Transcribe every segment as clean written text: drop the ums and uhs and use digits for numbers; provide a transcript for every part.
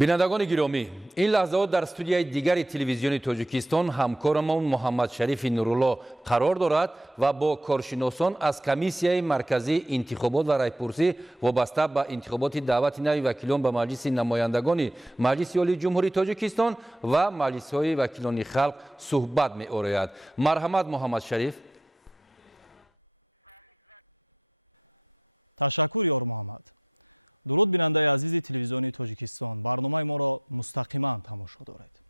бинандагони гиромӣ, ин лаҳзаот дар студияи дигари телевизиони Тоҷикистон ҳамкорамон Муҳаммад Шарифи Нурулло қарор дорад ва бо коршиносон аз Комиссияи марказии интихобот ва райпурсӣ вобаста ба интихоботи даъвати нави вакилон ба Маҷлиси намояндагони Маҷлиси Олии Ҷумҳурии Тоҷикистон ва маҷлисҳои вакилони халқ суҳбат меорояд. Марҳамат Муҳаммад Шариф. ташаккур ёр Муҳаммад. дуруд бинандаи азизи телевизиони Тоҷикистон, барномаи моро мустақиман тамошо доред.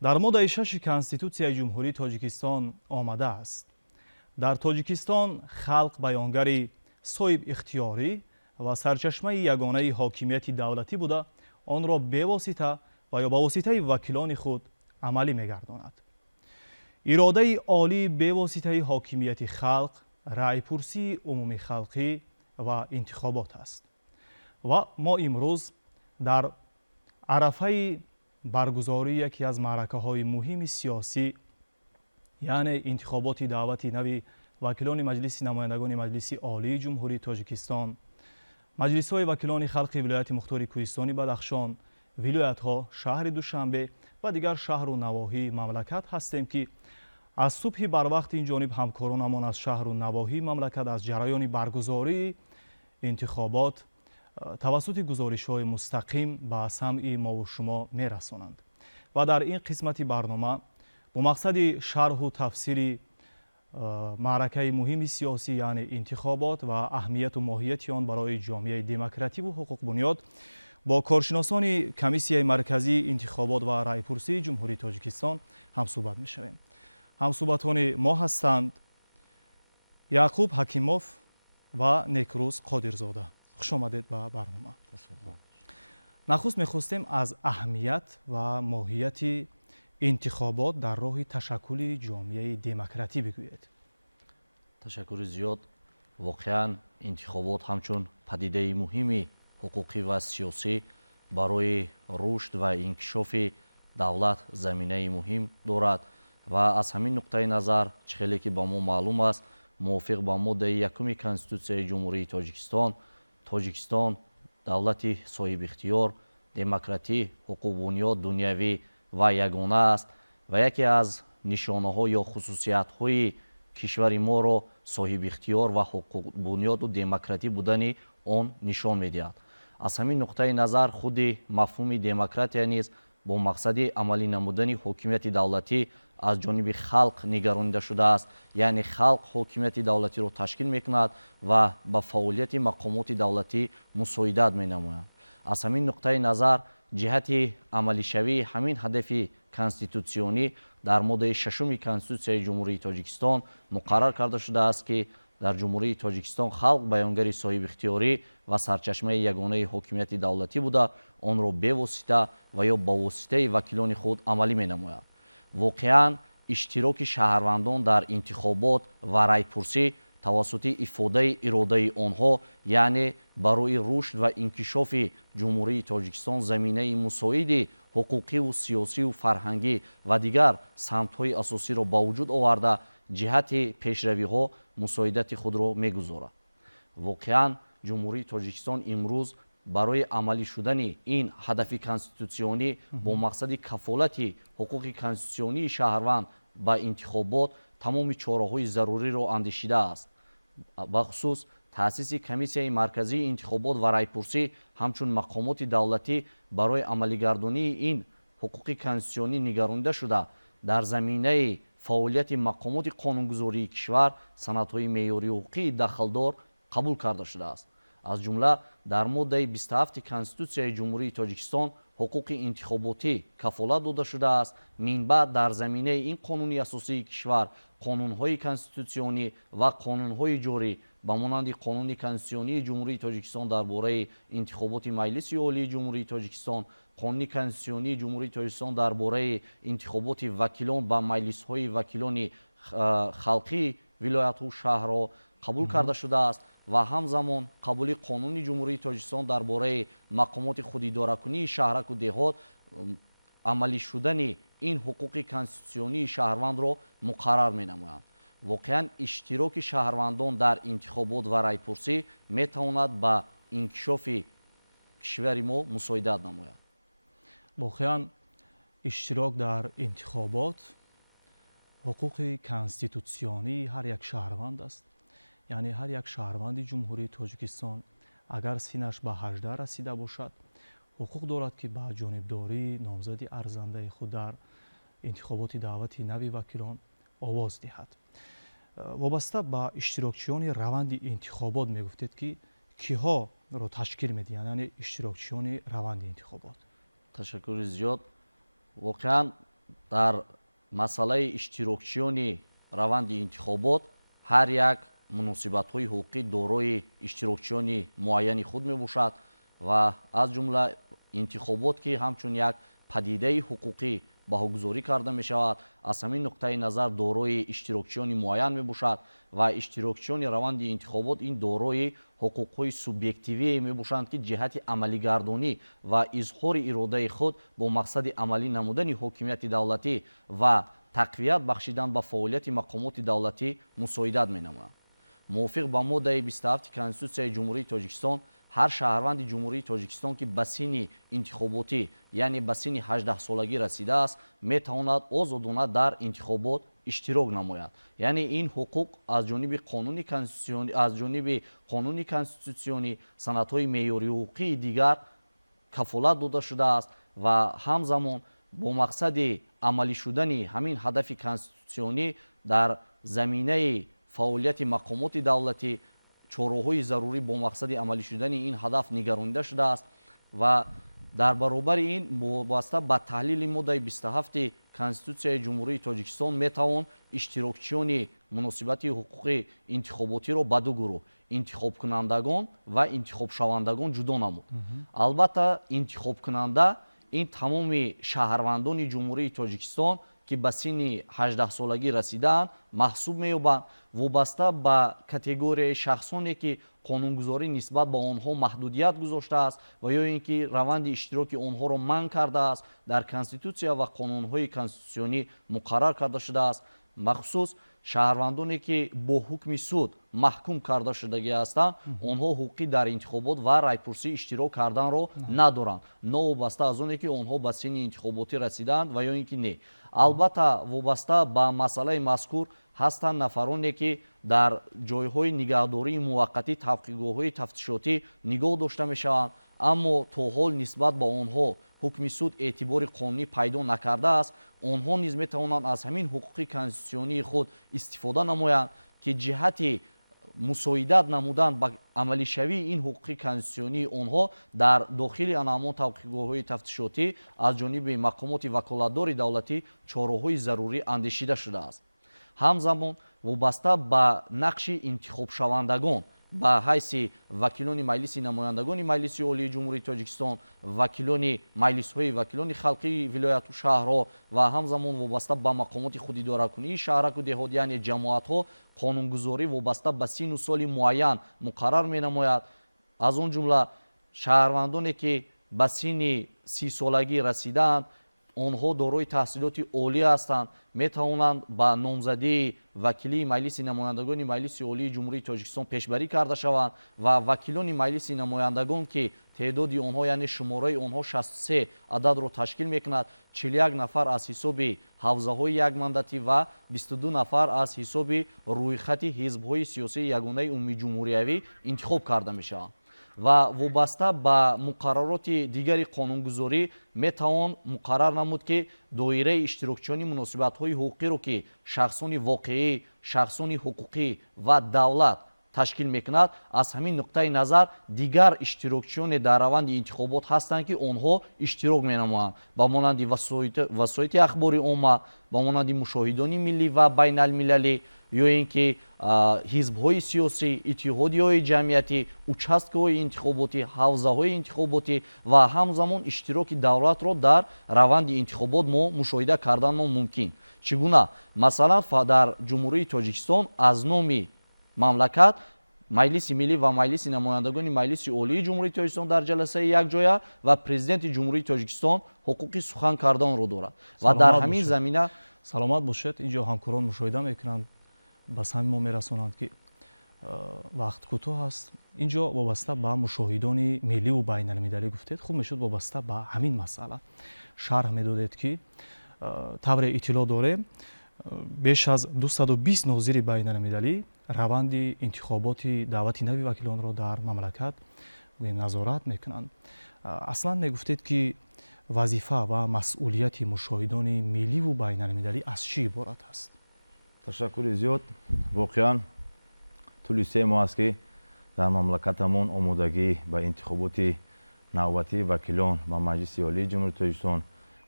дар моддаи 6 Конститутсияи Ҷумҳурии Тоҷикистон омадааст: дар Тоҷикистон халқ баёнгари соҳиб ихтиёрӣ ва сарчашмаи ягонаи ҳокимияти давлатӣ буда, онро бевосита ва ё ба воситаи вакилони худ амалӣ мегардонад. иродаи олии бевоситаи ҳокимияти халқ, райпурсии умумии халқӣ ва интихобот аст. ва мо имрӯз дар арафаи баргузории яке аз маъракаҳои муҳими сиёсӣ, яъне интихоботи даъвати нави вакилони Маҷлиси намояндагони Маҷлиси Олии Ҷумҳурии Тоҷикистон, маҷлисҳои вакилони халқи вилояти мухтори Кӯҳистони Бадахшон, вилоятҳо, шаҳри Душанбе ва дигар шаҳру навоҳии мамлакат ҳастем, ки аз субҳи барвақт инҷониб ҳамкоронамон аз шаҳру навоҳии мамлакат аз ҷараёни баргузории интихобот тавассути гузоришҳои мустақим ба самъи мову шумо мерасонанд. ва дар ин қисмати барнома бо мақсади шарҳу тафсири маъракаи муҳими сиёсӣ, яъне интихобот ва аҳамияту моҳияти он барои ҷомеаи демокративу ҳуқуқбунёд бо коршиносони Комиссияи марказии интихобот ва райпурсии Ҷумҳурии Тоҷикистон ҳамсуҳбат мешавем. ҳамсуҳбатони мо ҳастанд Яъқуб Ҳакимов ва Некрӯз Қодирзода. хуш омадед ба барнома. нахуст мехостем аз аҳамият ва моҳияти интихобот дар роҳи ташаккули ҷомеаи демократӣ бигӯед. ташаккури зиёд. воқеан интихобот ҳамчун падидаи муҳими ҳуқуқӣ ва сиёсӣ барои рушд ва инкишофи давлат заминаи муҳим дорад ва аз ҳамин нуқтаи назар чихеле ки ба мо маълум аст, мувофиқ ба моддаи 1 Конститутсияи Ҷумҳурии Тоҷикистон, Тоҷикистон давлати соҳибихтиёр, демократӣ, ҳуқуқбунёд, дунявӣ ва ягона аст ва яке аз нишонаҳо ё хусусиятҳои кишвари моро соҳибихтиёр ва ҳуқуқбунёду демократӣ будани он нишон медиҳад. аз ҳамин нуқтаи назар худи мафҳуми демократия низ бо мақсади амалӣ намудани ҳокимияти давлатӣ аз ҷониби халқ нигаронида шудааст, яъне халқ ҳокимияти давлатиро ташкил мекунад ва ба фаъолияти мақомоти давлатӣ мусоидат менамояд. аз ҳамин нуқтаи назар ҷиҳати амалишавии ҳамин ҳадафи конститутсионӣ дар моддаи 6 Конститутсияи Ҷумҳурии Тоҷикистон муқаррар карда шудааст, ки дар Ҷумҳурии Тоҷикистон халқ баёнгари соҳибихтиёрӣ ва сарчашмаи ягонаи ҳокимияти давлатӣ буда, онро бевосита ва ё ба воситаи вакилони худ амалӣ менамояд. воқеан иштироки шаҳрвандон дар интихобот ва райпурсӣ тавассути ифодаи иродаи онҳо, яъне барои рушд ва инкишофи Ҷумҳурии Тоҷикистон заминаи мусоиди ҳуқуқиву сиёсиву фарҳангӣ ва дигар самтҳои асосиро ба вуҷуд оварда ҷиҳати пешравиҳо мусоидати худро мегузорад. воқеан Ҷумҳурии Тоҷикистон имрӯз барои амалӣ шудани ин ҳадафи конститутсионӣ бо мақсади кафолати ҳуқуқи конститутсионии шаҳрванд ба интихобот тамоми чораҳои заруриро андешидааст. бахусус таъсиси Комиссияи марказии интихобот ва райпурсӣ ҳамчун мақомоти давлатӣ барои амалигардонии ин ҳуқуқи конститутсионӣ нигаронида шуда, дар заминаи фаъолияти мақомоти қонунгузории кишвар санадҳои меъёрии ҳуқуқии дахлдор қабул карда шудааст. аз ҷумла дар моддаи 27 Конститутсияи Ҷумҳурии Тоҷикистон ҳуқуқи интихоботӣ кафолат дода шудааст. минбаъд дар заминаи ин қонуни асосии кишвар қонунҳои конститутсионӣ ва қонунҳои ҷорӣ ба монанди қонуни конститутсионии Ҷумҳурии Тоҷикистон дар бораи интихоботи Маҷлиси Олии Ҷумҳурии Тоҷикистон, қонуни конститутсионии Ҷумҳурии Тоҷикистон дар бораи интихоботи вакилон ба маҷлисҳои вакилони халқии вилоятҳу шаҳрҳо қабул карда шудааст ва ҳамзамон қабули қонуни Ҷумҳурии Тоҷикистон дар бораи мақомоти худидоракунии шаҳраку деҳот амалӣ шудани ин ҳуқуқи конститутсионии шаҳрвандро муқаррар менамоянд. воқеан иштироки шаҳрвандон дар интихобот ва райпурсӣ метавонад ба инкишофи кишвари мо мусоидат намояд. воқеан иштирок дар интихобот ҳуқуқи конститутсионии ҳар як шаҳрванд аст. яъне ҳар як шаҳрванди ҷумҳурии тоҷикистон агар синаш ба 18 расида бошад, ҳуқуқ дорад ки ба ҷонибдории номзади арзандаи худ дар интихоботи даъвати нави вакилон овоз диҳад. вобаста ба иштирокчиёни раванди интихобот мегуфтед ки киҳоро ташкил медиҳанд, яъне иштирокчиёни раванди интихобот? ташаккури зиёд. воқеан дар масъалаи иштирокчиёни раванди интихобот ҳар як муносибатҳои ҳуқуқӣ дорои иштирокчиёни муайяни худ мебошад ва аз ҷумла интихобот ки ҳамчун як падидаи ҳуқуқӣ баҳогузорӣ карда мешавад, аз ҳамин нуқтаи назар дорои иштирокчиёни муайян мебошад ва иштирокчиёни раванди интихобот ин дорои ҳуқуқҳои субъективие мебошанд ки ҷиҳати амалигардонӣ ва изҳори иродаи худ бо мақсади амалӣ намудани ҳокимияти давлатӣ ва тақвият бахшидан ба фаъолияти мақомоти давлатӣ мусоидат менамоянд. мувофиқ ба моддаи 27 Конститутсияи ҷумҳурии Тоҷикистон, ҳар шаҳрванди ҷумҳурии Тоҷикистон ки ба синни интихоботӣ, яъне ба синни 18-солагӣ расидааст, метавонад озодона дар интихобот иштирок намояд. яъне ин ҳуқуқ аз ҷониби қонуни конститутсионӣ, санадҳои меъёрии ҳуқуқии дигар кафолат дода шудааст ва ҳамзамон бо мақсади амалӣ шудани ҳамин ҳадафи конститутсионӣ дар заминаи фаъолияти мақомоти давлатӣ чораҳои зарурӣ бо мақсади амалӣ шудани ин ҳадаф нигаронида шудааст ва дар баробари ин вобаста ба таҳлили моддаи 27 Конститутсияи ҷумҳурии Тоҷикистон метавон иштирокчиёни муносибати ҳуқуқи интихоботиро ба ду гурӯҳ, интихобкунандагон ва интихобшавандагон ҷудо намуд. албатта интихобкунанда ин тамоми шаҳрвандони ҷумҳурии Тоҷикистон ки ба синни 18-солагӣ расидаанд маҳсуб меёбанд, вобаста ба категорияи шахсоне ки қонунгузорӣ нисбат ба онҳо маҳдудият гузоштааст ва ё ин ки раванди иштироки онҳоро манъ кардааст, дар конститутсия ва қонунҳои конститутсионӣ муқаррар карда шудааст. махсус шаҳрвандоне ки бо ҳукми суд маҳкум карда шудагӣ ҳастанд, онҳо ҳуқуқи дар интихобот ва райпурсӣ иштирок карданро надоранд, новобаста аз оне ки онҳо ба синни интихоботӣ расидаанд ва ё ин ки не. албатта вобаста ба масъалаи мазкур ҳастанд нафароне ки дар ҷойҳои нигаҳдории муваққатӣ, таҳқиқгоҳҳои тафтишотӣ нигоҳ дошта мешаванд, аммо то ҳол нисбат ба онҳо ҳукми суд эътибори қонунӣ пайдо накардааст. онҳо низ метавонанд аз ҳамин ҳуқуқи конститутсионии худ истифода намоянд ки ҷиҳати мусоидат намудан ба амалишавии ин ҳуқуқи конститутсионии онҳо дар дохили анамон таҳқиқгоҳҳои тафтишотӣ аз ҷониби мақомоти ваколатдори давлатӣ чораҳои зарурӣ андешида шудааст. ҳамзамон вобаста ба нақши интихобшавандагон ба ҳайси вакилони маҷлиси намояндагони маҷлиси олии ҷумҳурии Тоҷикистон, вакилони маҷлисҳои вакилони халқии вилояту шаҳрҳо ва ҳамзамон вобаста ба мақомоти худидоракунии шаҳраку деҳот, яъне ҷамоатҳо, қонунгузорӣ вобаста ба синну соли муайян муқаррар менамояд. аз он ҷумла шаҳрвандоне ки ба синни 30-солагӣ расидаанд, онҳо дорои таҳсилоти олӣ ҳастанд, метавонанд ба номзадии вакилии маҷлиси намояндагони маҷлиси олии ҷумҳурии Тоҷикистон пешбарӣ карда шаванд ва вакилони маҷлиси намояндагон ки теъдоди онҳо, яъне шумораи онҳо 63 ададро ташкил мекунад, 41 нафар аз ҳисоби ҳавзаҳои якмандатӣ ва 22 нафар аз ҳисоби рӯйхати ҳизбҳои сиёсии ягонаи умумиҷумҳуриявӣ интихоб карда мешаванд. ва вобаста ба муқаррароти дигари қонунгузорӣ метавон муқаррар намуд ки доираи иштирокчиёни муносибатҳои ҳуқуқиро ки шахсони воқеӣ, шахсони ҳуқуқӣ ва давлат ташкил мекунад, аз ҳамин нуқтаи назар дигар иштирокчиёне дар раванди интихобот ҳастанд ки онҳо иштирок менамоянд, ба монанди васоити ахбори омма, ба монанди мушоҳидони миллӣ ва байналмилалӣ, ё ин ки ҳизбҳои сиёсӣ, иттиҳодиёҳои ҷамъиятӣ, участкаҳои интихоботӣ, ҳавзаҳои интихоботӣ ва ҳамзамон иштироки давлатро дар раванди интихобот мо мушоҳида карданмон мумкин. чӣ гуна? Масалан, дар ҷумҳурии Тоҷикистон аз номи мамлакат маҷлиси миллӣ ва маҷлиси намояндагони маҷлиси олии ҷумҳурии Тоҷикистон дар ҷаласаи якҷоя ва президенти ҷумҳурии Тоҷикистон ҳуқуқи сухан карданро дорад ва дар ҳамин замина саломат бошед. инҷо ҳамкорон мушоҳида мекунанд, ба сами мо мерасонанд ки вақт кӯтоҳ аст. Инҷо вобаста ба мушоҳидони милливу байналмилалӣ гуфтед. хуб мешуд вобаста ба ҳамин масъала шарҳ медодед ки тавре иттилоъ дорем беш аз 220 нозири байналмилалӣ раванди интихоботи давлати нави вакилонро дар мамлакат назорат мекунанд. аслан мегуфтед ки вазифа ва масъулияти мушоҳидони милливу байналмилалӣ аз чӣ иборат аст? ташаккури зиёд. воқеан тӯли 3 моҳ аст ки дар мамлакатамон омодагӣ ба интихоботи навбатии вакилон ба маҷлиси олии ҷумҳурии тоҷикистон,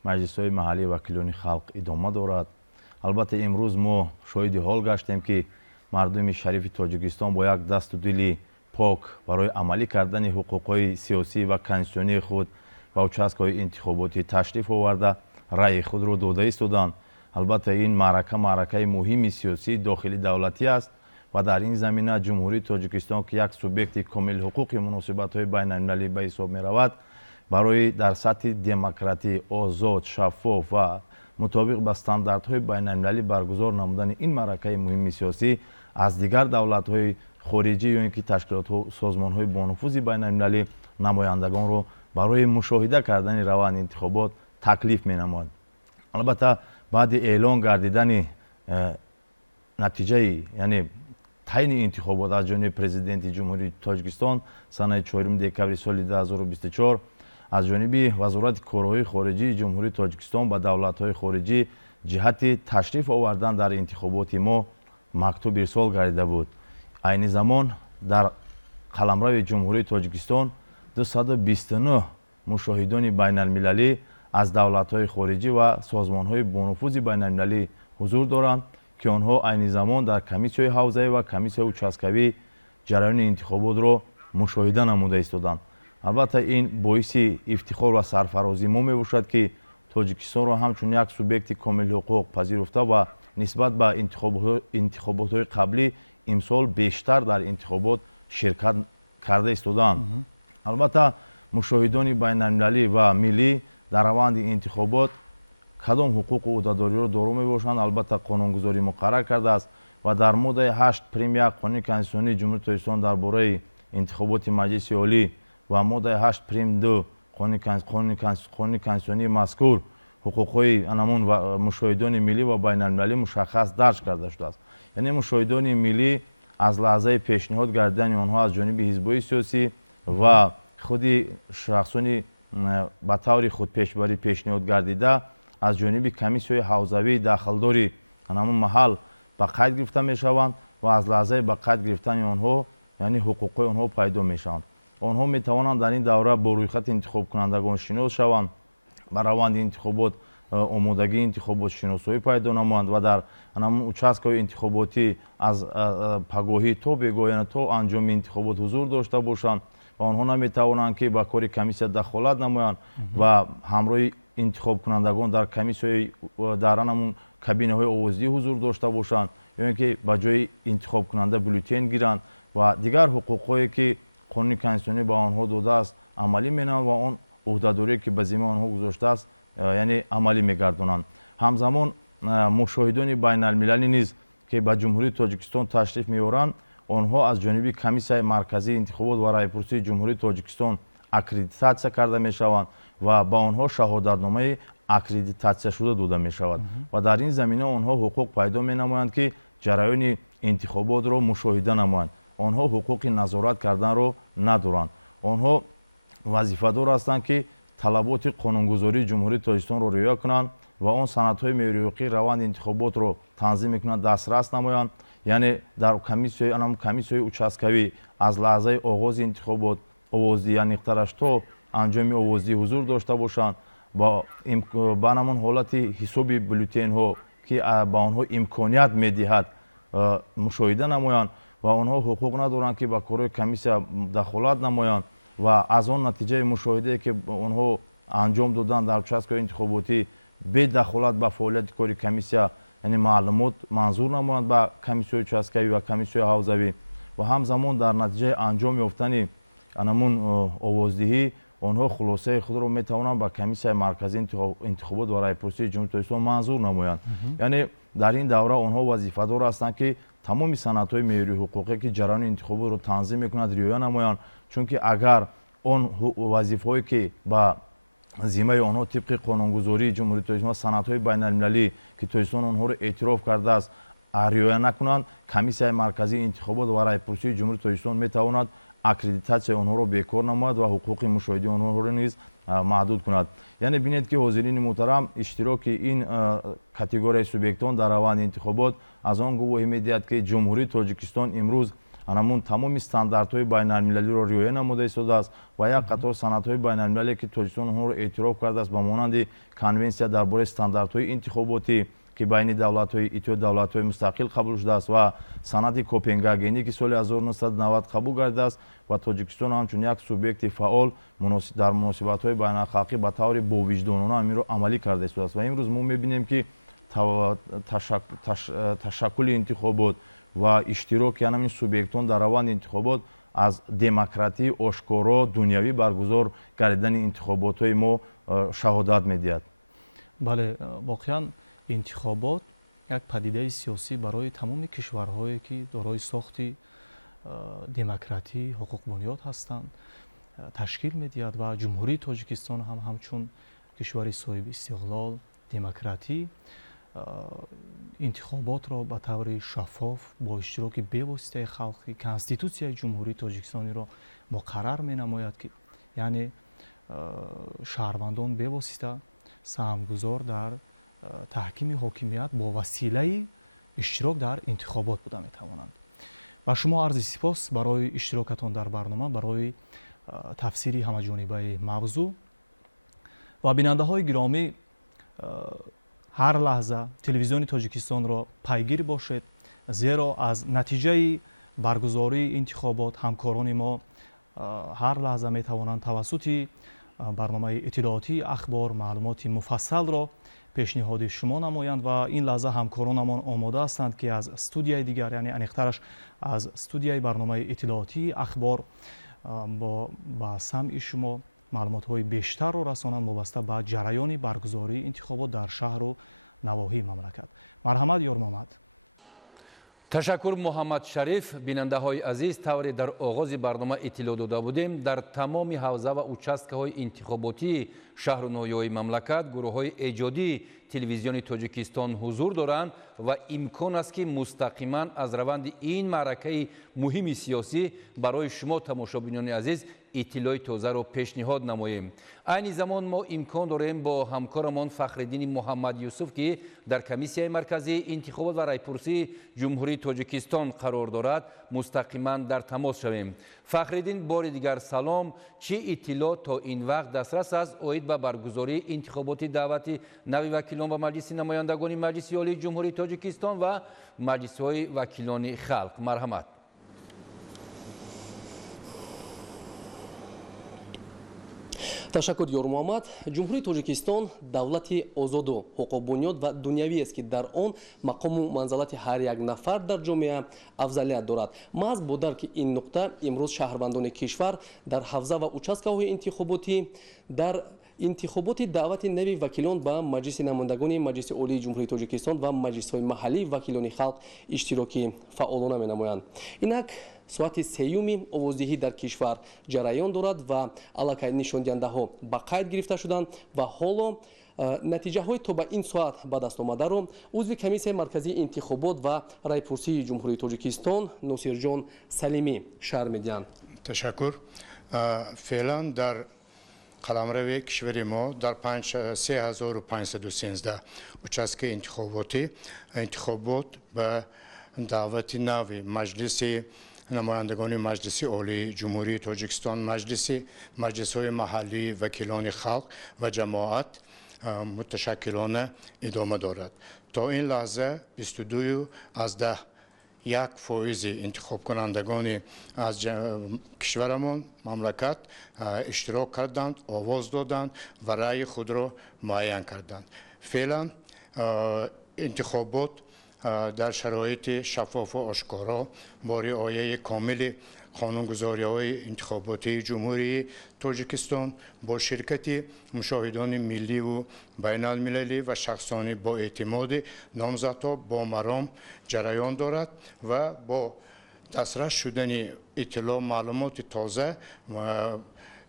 маҷлисҳои маҳаллии вакилони халқ идома дорад. албатта имрӯз мо шоҳиди ҳол гаштем ки мардуми шарифи тоҷикистон бо як дасту дили пок барои амалӣ кардани ҳуқуқҳои сиёсӣ ва конститутсионии худ ба участкҳои интихоботӣ ташриф оварда раъи худро дода истоданд. албатта ин маъракаи муҳими сиёсии дохили давлатӣ аст ва дар ин замина ҷумҳурии тоҷикистон ки як субъекти комилҳуқуқи муносибатҳои байналмилалӣ ба ҳисоб меравад, барои дар сатҳи демократӣ озод, шаффоф ва мутобиқ ба стандартҳои байналмилалӣ баргузор намудани ин маъракаи муҳими сиёсӣ аз дигар давлатҳои хориҷӣ ё ин ки ташкилотҳо созмонҳои бонуфузи байналмилалӣ намояндагонро барои мушоҳида кардани раванди интихобот таклиф менамояд. албатта баъди эълон гардидани натиҷаи яъне тайини интихобот аз ҷониби президенти ҷумҳурии тоҷикистон санаи 4 декабри соли 2024 аз ҷониби вазорати корҳои хориҷии ҷумҳурии тоҷикистон ба давлатҳои хориҷӣ ҷиҳати ташриф овардан дар интихоботи мо мактуб ирсол гардида буд. айни замон дар қаламрави ҷумҳурии тоҷикистон 229 мушоҳидони байналмилалӣ аз давлатҳои хориҷӣ ва созмонҳои бонуфузи байналмилалӣ ҳузур доранд ки онҳо айни замон дар комиссияҳои ҳавзавӣ ва комиссияҳои участкавӣ ҷараёни интихоботро мушоҳида намуда истоданд. албатта ин боиси ифтихор ва сарфарозии мо мебошад ки тоҷикистонро ҳамчун як субъекти комилҳуқуқ пазируфта ва нисбат ба интихоботҳои қаблӣ имсол бештар дар интихобот ширкат карда истодаанд. албатта мушоҳидони байналмилалӣ ва миллӣ дар раванди интихобот кадом ҳуқуқу ӯҳдадориро доро мебошанд, албатта қонунгузорӣ муқаррар кардааст ва дар моддаи 8 прим 1 қонуни конститутсионии ҷумҳурии тоҷикистон дар бораи интихоботи маҷлиси олӣ ва моддаи 8 прим 2 қонуни конститутсионии мазкур ҳуқуқҳои анамун мушоҳидони миллӣ ва байналмилалӣ мушаххас дарҷ карда шудааст. яъне мушоҳидони миллӣ аз лаҳзаи пешниҳод гардидани онҳо аз ҷониби ҳизбҳои сиёсӣ ва худи шахсони ба таври худпешбарӣ пешниҳод гардида аз ҷониби комиссияҳои ҳавзавии дахлдори ҳамон маҳал ба қайд гирифта мешаванд ва аз лаҳзаи ба қайд гирифтани онҳо яъне ҳуқуқҳои онҳо пайдо мешаванд. онҳо метавонанд дар ин давра бо рӯйхати интихобкунандагон шинос шаванд, ба раванди интихобот омодагии интихобот шиносоӣ пайдо намоянд ва дар участкҳои интихоботӣ аз пагоҳӣ то бегоҳ яъне то анҷоми интихобот ҳузур дошта бошанд ва онҳо наметавонанд ки ба кори комиссия дахолат намоянд ва ҳамроҳи интихобкунандагон дар комиссияҳои дар анамун кабинаҳои овоздӣ ҳузур дошта бошанд ё ин ки ба ҷои интихобкунанда бюллетен гиранд ва дигар ҳуқуқҳое ки қонуни конститутсионӣ ба онҳо додааст амалӣ менамоянд ва он ӯҳдадорие ки ба зиммаи онҳо гузоштааст яъне амалӣ мегардонанд. ҳамзамон мушоҳидони байналмилалӣ низ ки ба ҷумҳурии тоҷикистон ташриф меоранд, онҳо аз ҷониби комиссияи марказии интихобот ва райпурсии ҷумҳурии тоҷикистон аккредитатсия карда мешаванд ва ба онҳо шаҳодатномаи аккредитатсияшуда дода мешавад ва дар ин замина онҳо ҳуқуқ пайдо менамоянд ки ҷараёни интихоботро мушоҳида намоянд. онҳо ҳуқуқи назорат карданро надоранд. онҳо вазифадор ҳастанд ки талаботи қонунгузории ҷумҳурии тоҷикистонро риоя кунанд ва он санадҳои меъёриҳуқуқи раванди интихоботро танзим мекунанд, дастрас намоянд. яъне дар комиссияҳои участкавӣ аз лаҳзаи оғози интихобот овоздӣ яъниқтараш то анҷоми овоздӣ ҳузур дошта бошанд ба ҳамон ҳолати ҳисоби бюллетенҳо ки ба онҳо имконият медиҳад мушоҳида намоянд ва онҳо ҳуқуқ надоранд ки ба корҳои комиссия дахолат намоянд ва аз он натиҷаи мушоҳидае ки онҳо анҷом доданд дар участкҳои интихоботӣ бе дахолат ба фаъолияти кори комиссия яъне маълумот манзур намоянд ба комиссияҳои участкавӣ ва комиссияҳои ҳавзавӣ ва ҳамзамон дар натиҷаи анҷом ёфтани анамун овоздиҳӣ онҳо хулосаи худро метавонанд ба комиссияи марказии интихобот ва райпурсии ҷумҳурии тоҷикистон манзур намоянд. яъне дар ин давра онҳо вазифадор ҳастанд ки тамоми санадҳои меъёрии ҳуқуқе ки ҷараёни интихоботро танзим мекунад риоя намоянд, чунки агар он вазифаҳое ки ба зиммаи онҳо тибқи қонунгузории ҷумҳурии тоҷикистон ва санадҳои байналмилалӣ ки тоҷикистон онҳоро эътироф кардааст риоя накунанд, комиссияи марказии интихобот ва райпурсии ҷумҳурии тоҷикистон метавонад аккредитатсияи онҳоро бекор намояд ва ҳуқуқи мушоҳидаи онҳоро низ маҳдуд кунад. яъне бинед ки ҳозирини муҳтарам, иштироки ин категорияи субъектон дар раванди интихобот аз он гувоҳӣ медиҳад ки ҷумҳурии тоҷикистон имрӯз анамун тамоми стандартҳои байналмилалиро риоя намуда истодааст ва як қатор санадҳои байналмилалие ки тоҷикистон онҳоро эътироф кардааст ба монанди конвенсия дар бораи стандартҳои интихоботӣ ки байни давлатҳои иттиҳоди давлатҳои мустақил қабул шудааст ва санади копенгагенӣ ки соли 1990 қабул гардидааст ва тоҷикистон ҳамчун як субъекти фаъол дар муносибатҳои байналхалқӣ ба таври бовиҷдонона аминро амалӣ карда истодааст. ва имрӯз мо мебинем ки ташаккули интихобот ва иштироки ҳамин субъектон дар раванди интихобот аз демократии ошкоро дунявӣ баргузор гардидани интихоботҳои мо шаҳодат медиҳад. бале, воқеан интихобот як падидаи сиёсӣ барои тамоми кишварҳое ки дорои сохти демократӣ, ҳуқуқбунёд ҳастанд ташкил медиҳад ва ҷумҳурии тоҷикистон ҳам ҳамчун кишвари соҳиби истиқлол, демократӣ интихоботро ба таври шаффоф бо иштироки бевоситаи халқи конститутсияи ҷумҳурии тоҷикистониро муқаррар менамояд ки яъне шаҳрвандон бевосита саҳмгузор дар таҳкими ҳокимият бо василаи иштирок дар интихобот буда метавонанд. ба шумо арзи сипос барои иштирокатон дар барнома, барои тафсири ҳамаҷонибаи мавзӯъ. ва бинандаҳои гиромӣ, ҳар лаҳза телевизиони тоҷикистонро пайгир бошед, зеро аз натиҷаи баргузории интихобот ҳамкорони мо ҳар лаҳза метавонанд тавассути барномаи иттилоотии ахбор маълумоти муфассалро пешниҳоди шумо намоянд ва ин лаҳза ҳамкоронамон омода ҳастанд ки аз студияи дигар, яъне аниқтараш аз студияи барномаи иттилоотии ахбор ба самъи шумо маълумотҳои бештарро расонанд вобаста ба ҷараёни баргузории интихобот дар шаҳру навоҳии мамлакат. марҳамат ёр муҳаммад. ташаккур муҳаммад шариф. бинандаҳои азиз, тавре дар оғози барнома иттилоъ дода будем, дар тамоми ҳавза ва участкаҳои интихоботии шаҳру ноҳияҳои мамлакат гурӯҳҳои эҷодии телевизиони тоҷикистон ҳузур доранд ва имкон аст ки мустақиман аз раванди ин маъракаи муҳими сиёсӣ барои шумо тамошобинони азиз иттилоъи тозаро пешниҳод намоем. айни замон мо имкон дорем бо ҳамкорамон Фахриддини Муҳаммад Юсуф ки дар комиссияи марказии интихобот ва райпурсии ҷумҳурии тоҷикистон қарор дорад мустақиман дар тамос шавем. Фахриддин, бори дигар салом. чӣ иттилоъ то ин вақт дастрас аст оид ба баргузории интихоботи даъвати нави вакилон ба маҷлиси намояндагони маҷлиси олии ҷумҳурии тоҷикистон ва маҷлисҳои вакилони халқ? марҳамат. ташаккур ёр муҳаммад. ҷумҳурии тоҷикистон давлати озоду ҳуқуқбунёд ва дунявиест ки дар он мақому манзалати ҳар як нафар дар ҷомеа афзалият дорад. маҳз бо дарки ин нуқта имрӯз шаҳрвандони кишвар дар ҳавза ва участкаҳои интихоботӣ дар интихоботи даъвати нави вакилон ба маҷлиси намояндагони маҷлиси олии ҷумҳурии тоҷикистон ва маҷлисҳои маҳаллии вакилони халқ иштироки фаъолона менамоянд. инак соати сеюми овоздиҳӣ дар кишвар ҷараён дорад ва аллакай нишондиҳандаҳо ба қайд гирифта шуданд ва ҳоло натиҷаҳои то ба ин соат ба даст омадаро узви комиссияи марказии интихобот ва райпурсии ҷумҳурии тоҷикистон Носирҷон Салимӣ шаҳр медиҳанд. ташаккур. феълан дар қаламрави кишвари мо дар 3513 участки интихобот ба даъвати нави маҷлиси намояндагони маҷлиси олии ҷумҳурии тоҷикистон, маҷлисҳои маҳаллии вакилони халқ ва ҷамоат муташаккилона идома дорад. то ин лаҳза 22.1% интихобкунандагони аз кишварамон мамлакат иштирок карданд, овоз доданд ва раъи худро муайян карданд. феълан интихобот дар шароити шаффофу ошкоро бо риояи комили қонунгузориҳои интихоботии ҷумҳурии тоҷикистон бо ширкати мушоҳидони милливу байналмилалӣ ва шахсони боэътимоди номзадҳо бомаром ҷараён дорад ва бо дастрас шудани иттилоъ маълумоти тоза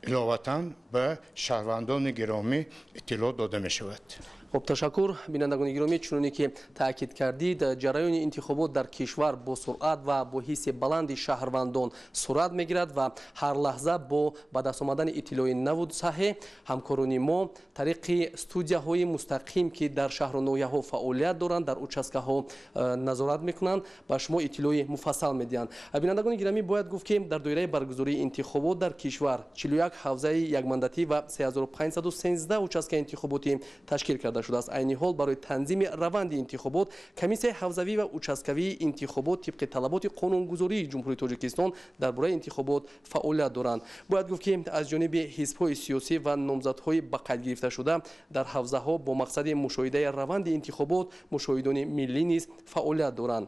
иловатан ба шаҳрвандони гиромӣ иттилоъ дода мешавад. خب تشکر بینندگان گرامی، چنانه که تاکید کردید جریان انتخابات در کشور با سرعت و با حیث بلند شهروندان صورت میگیرد و هر لحظه با به دست آمدن اطلاع نو و صحیح همکاران ما طریق استودیوهای مستقیم که در شهر و ناحیه ها فعالیت دارند در اوچسکه ها نظارت میکنند و شما اطلاع مفصل میدهند. بینندگان گرامی، باید گفت که در دایره برگزاری انتخابات در کشور 41 حوزه یک ماندتی و 3513 اوچسکه انتخاباتی تشکیل کرده شده است. عین حال برای تنظیم روند انتخابات کمیسیه حوزوی و اوچسکوی انتخابات طبق طلبات قانونگذاری جمهوری تاجیکستان درباره انتخابات فعالیت دارند. باید گفت که از جانب حزب‌های سیاسی و نامزدهای به قید گرفته شده در حوزه‌ها با مقصد مشاهده روند انتخابات مشاهدان ملی نیز فعالیت دارند.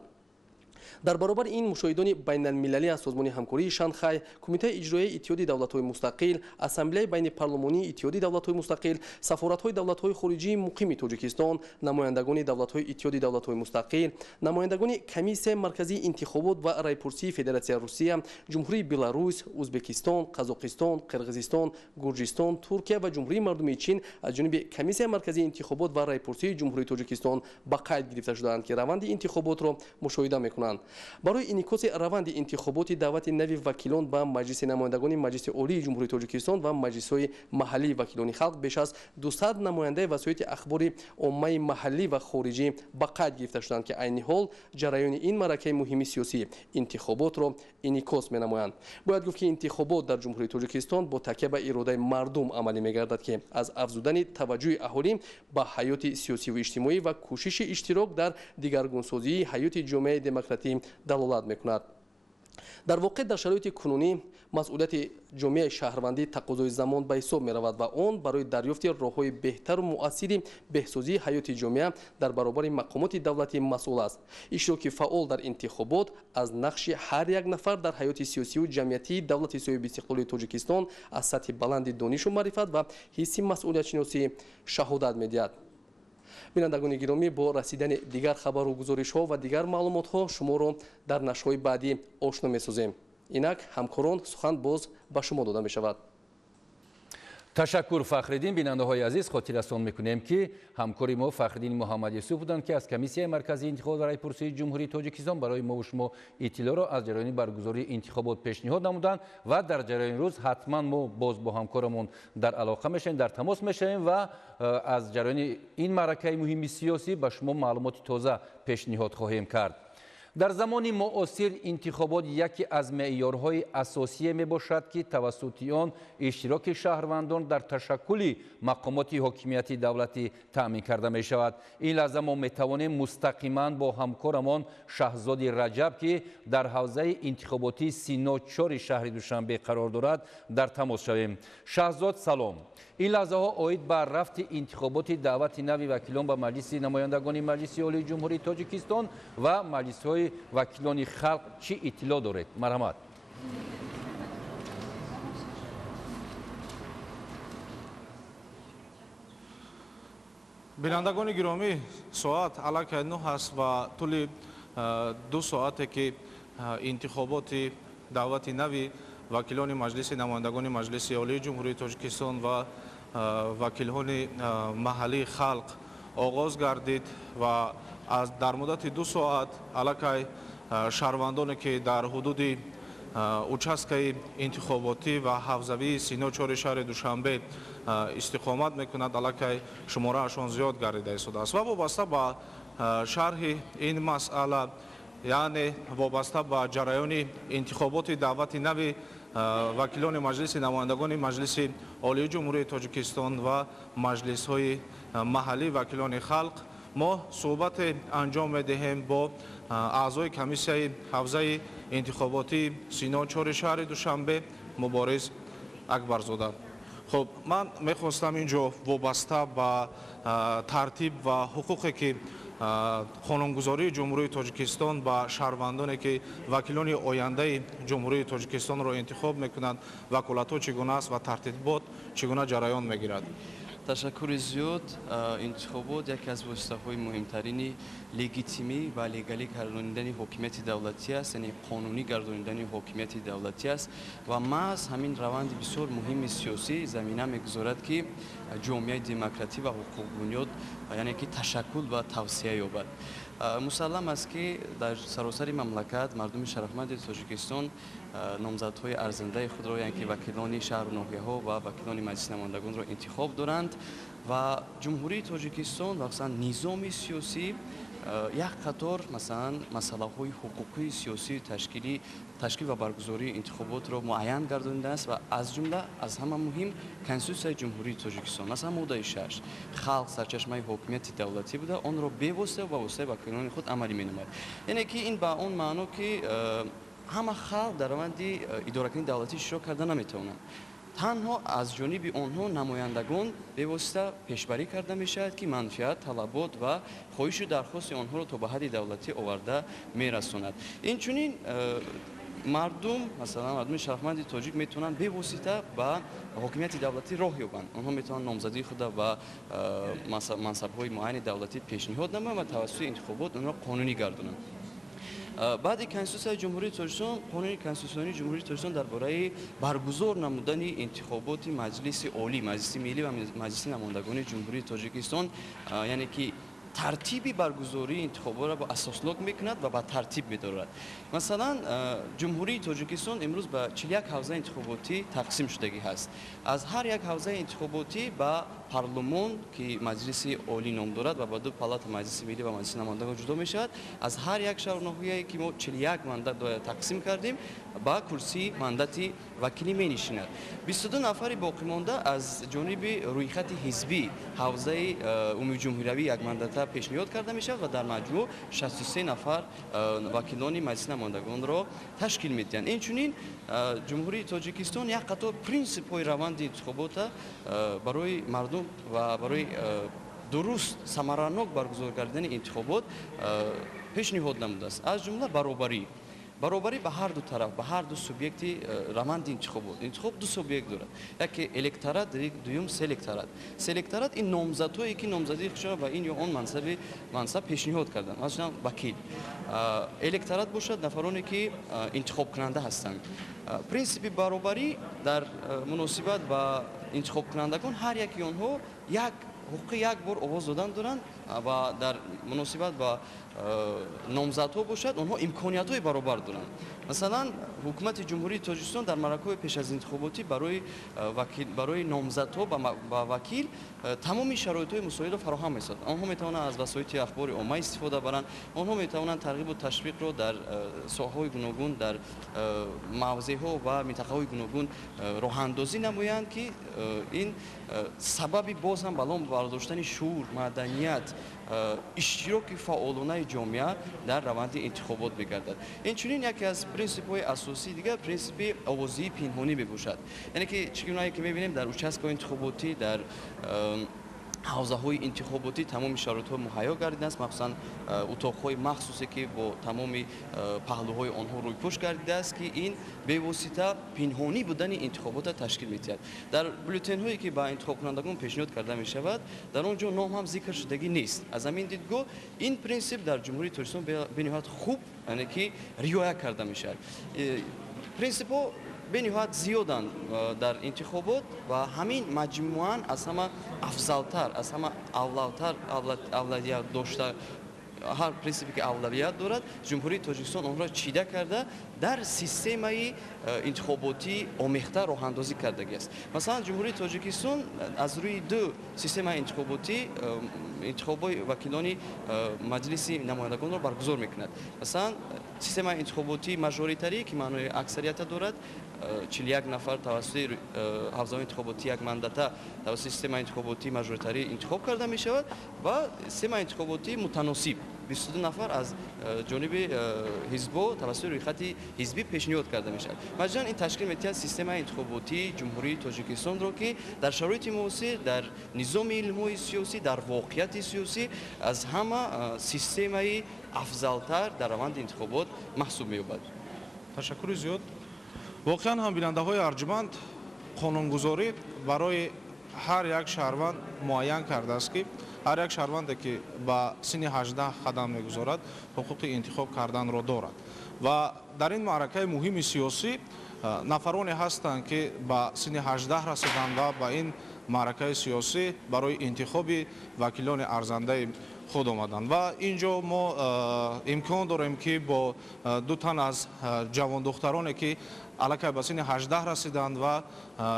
در برابر این مشاهدان بین المللی از سازمان همکاری شانگهای، کمیته اجرایی اتحاد دولت‌های مستقل، اسامبله بین پارلمانی اتحاد دولت‌های مستقل، سفارت‌های دولت‌های خارجی مقیم تاجیکستان، نمایندگان دولت‌های اتحاد دولت‌های مستقل، نمایندگان کمیسیون مرکزی انتخابات و رایپرسی فدراسیون روسیه، جمهوری بلاروس، ازبکستان، قزاقستان، قرقیزستان، گرجستان، ترکیه و جمهوری مردمی چین از جانب کمیسیون مرکزی انتخابات و رایپرسی جمهوری تاجیکستان به قید گرفته شده‌اند که روند انتخابات را مشاهده می‌کنند. برای انعکاس روند انتخابات دعوت نوی وکیلان به مجلس نمایندگان مجلس عالی جمهوری تاجیکستان و مجلس‌های محلی وکیلان خلق بیش از 200 نماینده وسایط اخبار عامه محلی و خارجی به قید گرفته شدند که عین حال جریان این معرکه مهم سیاسی انتخابات را انعکاس می‌نمایند. باید گفت که انتخابات در جمهوری تاجیکستان با تکیه به اراده مردم عملی می‌گردد که از افزودن توجه اهالی به حیات سیاسی و اجتماعی و کوشش اشتراک در دیگرگونسازی حیات جامعه دموکراتیک دلالت می‌کند. در واقع در شرایط کنونی مسئولیت جامعه شهروندی تقاضای زمان به حساب می‌رود و آن برای دریافت راه‌های بهتر و مؤثر بهسازی حیات جامعه در برابر مقامات دولتی مسئول است. اشتراک فعال در انتخابات از نقش هر یک نفر در حیات سیاسی و جمعیتی دولت صاحب استقلال تاجیکستان از سطح بلند دانش و معرفت و حس مسئولیت شناسی شهادت می‌دهد. بینندگان گرامی، با رسیدن دیگر خبر و گزارش‌ها و دیگر معلومات‌ها شما را در نشرهای بعدی آشنا می‌سازیم. اینک همکاران سخن باز به شما داده می‌شود. تشکر فخرالدین. بیننده‌های عزیز، خاطر رسان می‌کنیم که همکاری ما فخرالدین محمد یوسف بودند که از کمیسیون مرکزی انتخابات و رایپرسی جمهوری تاجیکستان برای ما و شما اطلاع را از جریان برگزاری انتخابات پیشنهاد نمودند و در جریان روز حتما ما باز با همکارمون در علاقه میشیم، در تماس میشیم و از جریان این معرکه مهم سیاسی به شما معلومات تازه پیشنهاد خواهیم کرد. در زمان معاصر انتخابات یکی از معیارهای اساسی می باشد که توسط آن اشتراک شهروندان در تشکل مقامات حاکمیت دولتی تأمین کرده می شود. این لحظه ما می توانیم مستقیما با همکارمان شهزاد رجب که در حوزه انتخاباتی سینا 4 شهر دوشنبه قرار دارد در تماس شویم. شهزاد سلام. این لحظه ها آید بر رفت انتخابات دعوت نوی وکیلان به مجلس نمایندگان مجلس عالی جمهوری تاجیکستان و مجلس های وکیلان خلق چی اطلاع دارید؟ مرحمت. بینندگان گرامی، ساعت علیه 9 است و طول 2 ساعته که انتخابات دعوت نوی وکیلان مجلس نمایندگان مجلس عالی جمهوری تاجیکستان و وکیلان محلی خلق آغاز گردید و از در مدت 2 ساعت علیه شهروندانی که در حدود اوچسکه انتخاباتی و حوزوی سینا 4 شهر دوشنبه استقامت میکند علیه شماره اشان زیاد گردیده است و وابسته به شرح این مسئله، یعنی وابسته به جریان انتخابات دعوت نوی وکیلان مجلس نمایندگان مجلس عالی جمهوری تاجیکستان و مجلس های محلی وکیلان خلق، ما صحبت انجام میدهیم با اعضای کمیسیون حوزه انتخاباتی سینا 4 شهر دوشنبه مبارز اکبرزاده. خب من میخواستم اینجا وابسته به ترتیب و حقوقی که قانونگذاری جمهوری تاجیکستان با شهروندانی که وکیلان آینده جمهوری تاجیکستان را انتخاب میکنند وکالت‌ها چگونه است و ترتیبات چگونه جریان میگیرد. تشکر زیاد. انتخابات یکی از واسطه‌های مهمترین لگیتیمی و لگالی گردانیدن حکومت دولتی است، یعنی قانونی گردانیدن حکومت دولتی است و محض همین روند بسیار مهم سیاسی زمینه میگذارد که جامعه دموکراتی و حقوق بنیاد یعنی که تشکل و توسعه یابد. مسلم است که در سراسر مملکت مردم شرفمند تاجیکستان نامزدهای ارزنده خود را یعنی که وکیلان شهر و ناحیه‌ها و وکیلان مجلس نمایندگان را انتخاب دارند و جمهوری تاجیکستان و خصوصا نظام سیاسی یک قطار مثلا مسائل حقوقی سیاسی تشکیل و برگزاری انتخابات را معین گردانیده است و از جمله از همه مهم کنستیتوسیای جمهوری تاجیکستان مثلا ماده 6 خلق سرچشمه حکومت دولتی بوده آن را به واسطه و واسطه وکیلان خود عملی می‌نماید. یعنی که این با اون معنی که همه خلق در روند اداره‌کنی دولتی شرکت کرده نمیتونند. تنها از جانب آنها نمایندگان به واسطه پیشبری کرده می شود که منفعت طلبات و خواهش و درخواست آنها را تا به حد دولتی آورده می رساند. این چنین مردم مثلا مردم شرفمند تاجیک میتونن به واسطه با حکومت دولتی راه یابند. آنها میتونن نامزدی خود و منصب‌های معین دولتی پیشنهاد نمایند و توسط انتخابات آن را قانونی گردانند. بعد کنستیتوسیای جمهوری تاجیکستان قانون کنستیتوسیونی جمهوری تاجیکستان درباره برگزار نمودن انتخابات مجلس عالی مجلس ملی و مجلس نمایندگان جمهوری تاجیکستان یعنی که ترتیبی برگزاری انتخابات را با اساسنامه میکند و با ترتیب می‌دارد. مثلا جمهوری تاجیکستان امروز به 41 حوزه انتخاباتی تقسیم شدگی هست. از هر یک حوزه انتخاباتی با پارلمان که مجلس عالی نام دارد و با دو پالات مجلس ملی و مجلس نمایندگان جدا می‌شود. از هر یک شهر و ناحیه‌ای که ما 41 ماندات تقسیم کردیم با کرسی مانداتی وکیلی می‌نشیند. 22 نفر باقی مانده از جانب رویخط حزبی حوزه عمومی جمهوری یک ماندات پیشنهاد کرده می‌شود و در مجموع 63 نفر وکیلان مجلس نمایندگان را تشکیل می‌دهند. این چنین جمهوری تاجیکستان یک قطار پرینسیپ‌های روند انتخابات برای مردم و برای درست ثمراناک برگزار کردن انتخابات پیشنهاد نموده است. از جمله برابری به هر دو طرف به هر دو سوبیکت روند انتخاب دو سوبیکت دارد. یکی الکتورات دوم سلکتورات این نامزدهایی که نامزدی خودشان و این یا اون منصب پیشنهاد کردن مثلا وکیل الکتورات باشد نفرانی که انتخاب کننده هستند. پرینسیپ برابری در مناسبت با انتخاب کنندگان هر یکی آنها حقوق یک بار آواز دادن دارند و در مناسبت با نامزدها باشد آنها امکانیت‌های برابر دارند. مثلا حکومت جمهوری تاجیکستان در مرحله پیش از انتخاباتی برای نامزدها با وکیل تمام شرایط‌های مساعد فراهم می‌سازد. آنها می‌توانند از وسایل اخبار عامه استفاده برند. آنها می‌توانند ترغیب و تشویق را در ساحه‌های گوناگون در مواضع‌ها و منطقه‌های گوناگون راه اندازی نمایند که این سبب باز هم بالام برداشتن شعور مدنیت اشتراک فعالانه جامعه در روند انتخابات بگردد. این چنین یکی از پرینسیپ‌های اساسی دیگر پرینسیپ آوازی پنهانی میباشد. یعنی که چگونه که می‌بینیم در اوچسک‌های انتخاباتی در حوزه‌های انتخاباتی تمام شرایط‌ها مهیا گردیده است، مخصوصاً اتاق‌های مخصوصی که با تمام پهلوهای آنها رویپوش گردیده است که این به واسطه پنهانی بودن انتخابات تشکیل می‌دهد. در بولتن‌هایی که با انتخاب کنندگان پیشنهاد کرده می‌شود در آنجا نام هم ذکر شدگی نیست. از همین دیدگاه این پرینسیپ در جمهوری تاجیکستان به نهایت خوب یعنی که رعایت کرده می‌شود. پرینسیپ‌ها به نهایت زیادند در انتخابات و همین مجموعاً از همه افضلتر از همه اولویت داشته هر پرینسیپی که اولویت دارد جمهوری تاجیکستان آن را چیده کرده در سیستم انتخاباتی آمیخته راه اندازی کرده است. مثلا جمهوری تاجیکستان از روی دو سیستم انتخاباتی انتخابات وکیلان مجلس نمایندگان را برگزار میکند. مثلا سیستم انتخاباتی ماژوریتری که معنای اکثریت دارد 41 نفر توسط حوزه انتخاباتی یک مانداته توسط سیستم انتخاباتی ماژوریتری انتخاب کرده می شود و سیستم انتخاباتی متناسب 22 нафар аз ҷониби ҳизбо тавассути рӯйхати ҳизбӣ пешниҳод карда мешавад. маҷмӯан ин ташкил метиҳад системаи интихоботии ҷумҳурии тоҷикистонро ки дар шароити муосир дар низоми илмҳои сиёсӣ дар воқеияти сиёсӣ аз ҳама системаи афзалтар дар раванди интихобот маҳсуб меёбад. ташаккури зиёд. воқеан ҳам бинандаҳои арҷуманд қонунгузорӣ барои ҳар як шаҳрванд муайян кардааст ки ҳар як шаҳрванде ки ба синни 18 қадам мегузорад ҳуқуқи интихоб карданро дорад ва дар ин маъракаи муҳими сиёсӣ нафароне ҳастанд ки ба синни 18 расиданд ва ба ин маъракаи сиёсӣ барои интихоби вакилони арзандаи худ омаданд ва инҷо мо имкон дорем ки бо ду тан аз ҷавондухтароне ки аллакай ба синни 18 расиданд ва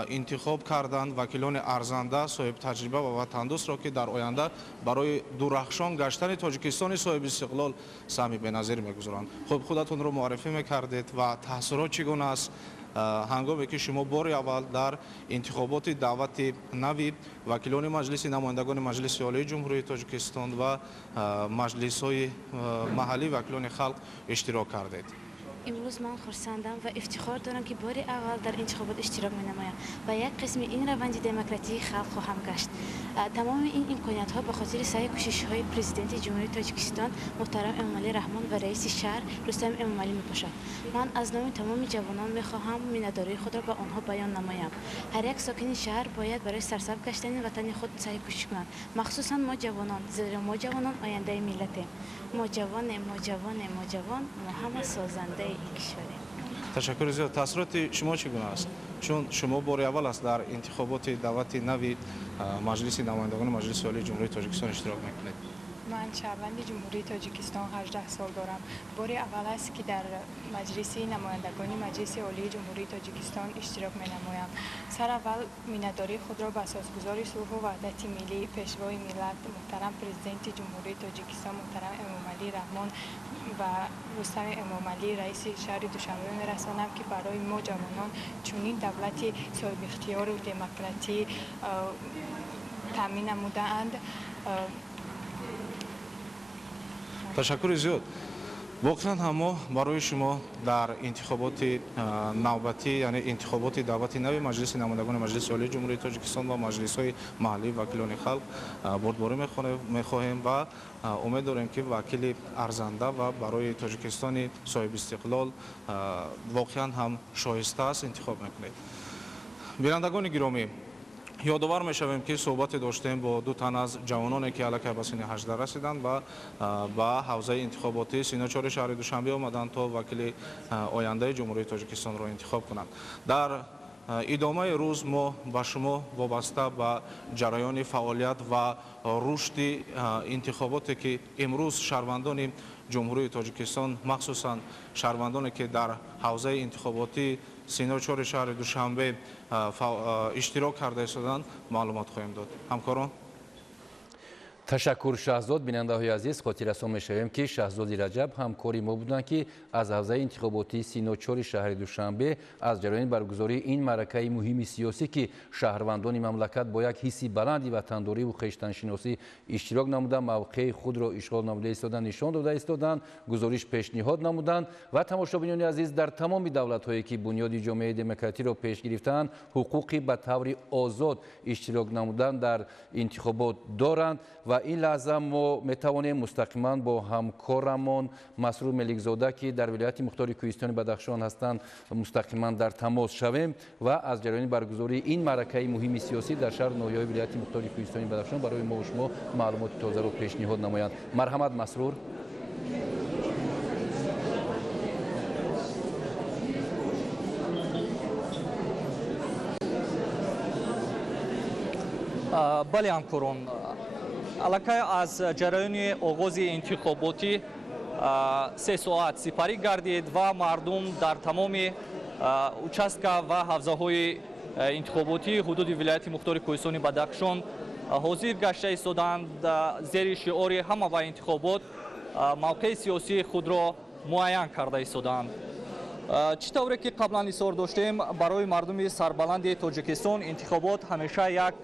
интихоб карданд вакилони арзанда соҳибтаҷриба ва ватандӯстро ки дар оянда барои дурахшон гаштани тоҷикистони соҳибистиқлол саҳми беназир мегузоранд. хуб худатонро муаррифӣ мекардед ва таъссурот чӣ гуна аст ҳангоме ки шумо бори аввал дар интихоботи даъвати нави вакилони маҷлиси намояндагони маҷлиси олии ҷумҳурии тоҷикистон ва маҷлисҳои маҳаллии вакилони халқ иштирок кардед? امروز من خرسندم و افتخار دارم که بار اول در انتخابات اشتراک می‌نمایم و یک قسم این روند دموکراسی خلق خواهم گشت. تمام این امکانات‌ها به خاطر سعی کوشش‌های پرزیدنت جمهوری تاجیکستان محترم امامعلی رحمان و رئیس شهر رستم امامعلی می‌باشد. من از نام تمام جوانان می‌خواهم میانه‌داری خود را به آنها بیان نمایم. هر یک ساکن شهر باید برای سرسبز گشتن وطن خود سعی کوشش کنند. مخصوصاً ما جوانان، زیرا ما جوانان آینده ملتیم. ما جوان ما همه سازنده این کشوریم. تشکر زیاد. تاثیرات شما چگونه است؟ چون شما بار اول است در انتخابات دعوت نوی مجلس نمایندگان مجلس عالی جمهوری تاجیکستان اشتراک میکنید. من شهروند جمهوری تاجیکستان 18 سال دارم. بار اول است که در مجلس نمایندگان مجلس عالی جمهوری تاجیکستان اشتراک می‌نمایم. سر اول میانه‌داری خود را به اساسگذار صلح و وحدت ملی پیشوای ملت محترم پرزیدنت جمهوری تاجیکستان محترم امامعلی رحمان و رستم امامعلی رئیس شهر دوشنبه می‌رسانم که برای ما جوانان چنین دولتی صاحب اختیار و دموکراسی تامین نموده‌اند. تشکر زیاد. واقعا هم برای شما در انتخابات نوبتی یعنی انتخابات دعوت نوی مجلس نمایندگان مجلس عالی جمهوری تاجیکستان و مجلس‌های محلی وکیلان خلق بردباری می‌خواهیم و امید داریم که وکیل ارزنده و برای تاجیکستان صاحب استقلال واقعا هم شایسته است انتخاب می‌کنید. بینندگان گرامی، یادآور می‌شویم که صحبت داشتیم با دو تن از جوانانی که الکی به سن 18 رسیدند و با حوزه انتخاباتی 34 شهر دوشنبه آمدند تا وکیل آینده جمهوری تاجیکستان را انتخاب کنند. در ادامه روز ما با شما وابسته به جریان فعالیت و رشد انتخاباتی که امروز شهروندان جمهوری تاجیکستان مخصوصا شهروندانی که در حوزه انتخاباتی 34 شهر دوشنبه اشتراک کرده ایستادند معلومات خواهیم داد. همکاران تشکر شهزاد. بیننده‌های عزیز، خاطر رسان می‌شویم که شهزاد رجب همکاری ما بودند که از حوزه انتخاباتی 34 شهر دوشنبه از جریان برگزاری این معرکه مهم سیاسی که شهروندان مملکت با یک حس بلندی وطنداری و خویشتن‌شناسی اشتراک نمودند، موقع خود را اشغال نموده ایستادند، نشان داده ایستادند، گزارش پیشنهاد نمودند و تماشاچیان عزیز در تمام دولت‌هایی که بنیاد جامعه دموکراتی را پیش گرفتند حقوقی به طور آزاد اشتراک نمودن در انتخابات دارند و این لحظه ما میتوانیم مستقیما با همکارمان مسرور ملکزاده که در ولایت مختار کوهستان بدخشان هستند مستقیما در تماس شویم و از جریان برگزاری این معرکه مهم سیاسی در شهر ناحیه‌های ولایت مختار کوهستان بدخشان برای ما و شما معلومات تازه را پیشنهاد نمایند. مرحمت مسرور. بله همکاران، الکی از جریان آغاز انتخاباتی 3 ساعت سپری گردید و مردم در تمام участка و حوزه‌های انتخاباتی حدود ولایت مختار کوهستان بدخشان حاضر گشته ایستادند. زیر شعار همه و انتخابات موقع سیاسی خود را معین کرده ایستادند. چطوری که قبلا اصرار داشتیم برای مردم سربلند تاجیکستان انتخابات همیشه یک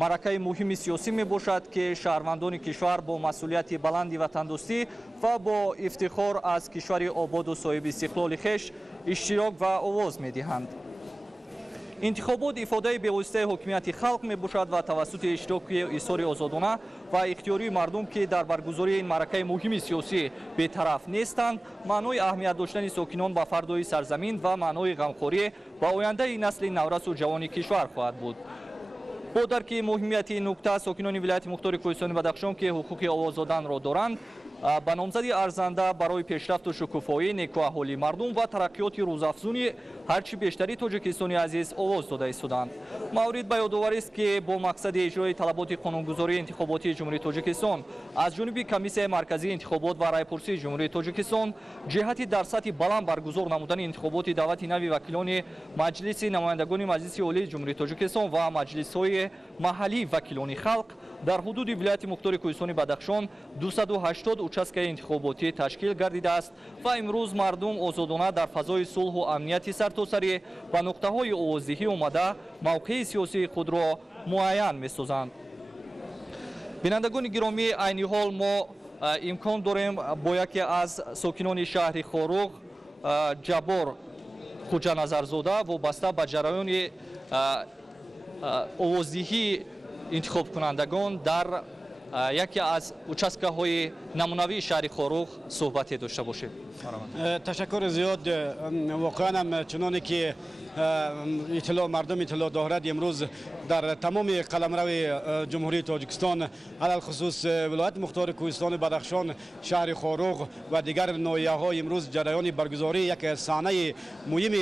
маъракаи муҳими сиёсӣ мебошад ки шаҳрвандони кишвар бо масъулияти баланди ватандӯстӣ ва бо ифтихор аз кишвари ободу соҳиби истиқлоли хеш иштирок ва овоз медиҳанд. интихобот ифодаи бевоситаи ҳокимияти халқ мебошад ва тавассути иштироки изҳори озодона ва ихтиёрии мардум ки дар баргузории ин маъракаи муҳими сиёсӣ бетараф нестанд, маънои аҳамият доштани сокинон ба фардои сарзамин ва маънои ғамхорӣ ба ояндаи насли наврасу ҷавони кишвар хоҳад буд. бо дарки муҳимияти ин нукта сокинони вилояти мухтори Кӯҳистони Бадахшон ки ҳуқуқи овоз доданро доранд ба номзади арзанда барои пешрафту шукуфоӣ, некуаҳолии мардум ва тараққиёти рӯзафзуни ҳарчи бештари Тоҷикистони азиз овоз дода истоданд. Маврид ба ёдоварист ки бо мақсади иҷрои талаботи қонунгузории интихоботии ҷумҳурии Тоҷикистон аз ҷониби Комиссияи марказии интихобот ва райпурсии ҷумҳурии Тоҷикистон ҷиҳати дар сатҳи баланд баргузор намудани интихоботи давлати нави вакилони маҷлиси намояндагони Маҷлиси Олии ҷумҳурии Тоҷикистон ва маҷлисҳои маҳаллии вакилони халқ дар ҳудуди вилояти мухтори Кӯҳистони Бадахшон 280 участкаи интихоботӣ ташкил гардидааст ва имрӯз мардум озодона дар фазои сулҳу амнияти сартосарӣ ба нуқтаҳои овоздиҳӣ омада мавқеи сиёсии худро муайян месозанд. бинандагони гиромӣ, айни ҳол мо имкон дорем бо яке аз сокинони шаҳри Хоруғ, Ҷабор Хуҷаназарзода, вобаста ба ҷараёни овоздиҳии интихобкунандагон дар яке аз участкаҳои намунавии шаҳри Хоруғ суҳбате дошта бошем. تشکر زیاد واقعا هم چنانه که مردم اطلاع دارد امروز در تمام قلمرو جمهوری تاجیکستان علل خصوص ولایت مختار کوهستان بدخشان شهر خاروق و دیگر ناحیه‌ها امروز جریان برگزاری یک صحنه مهم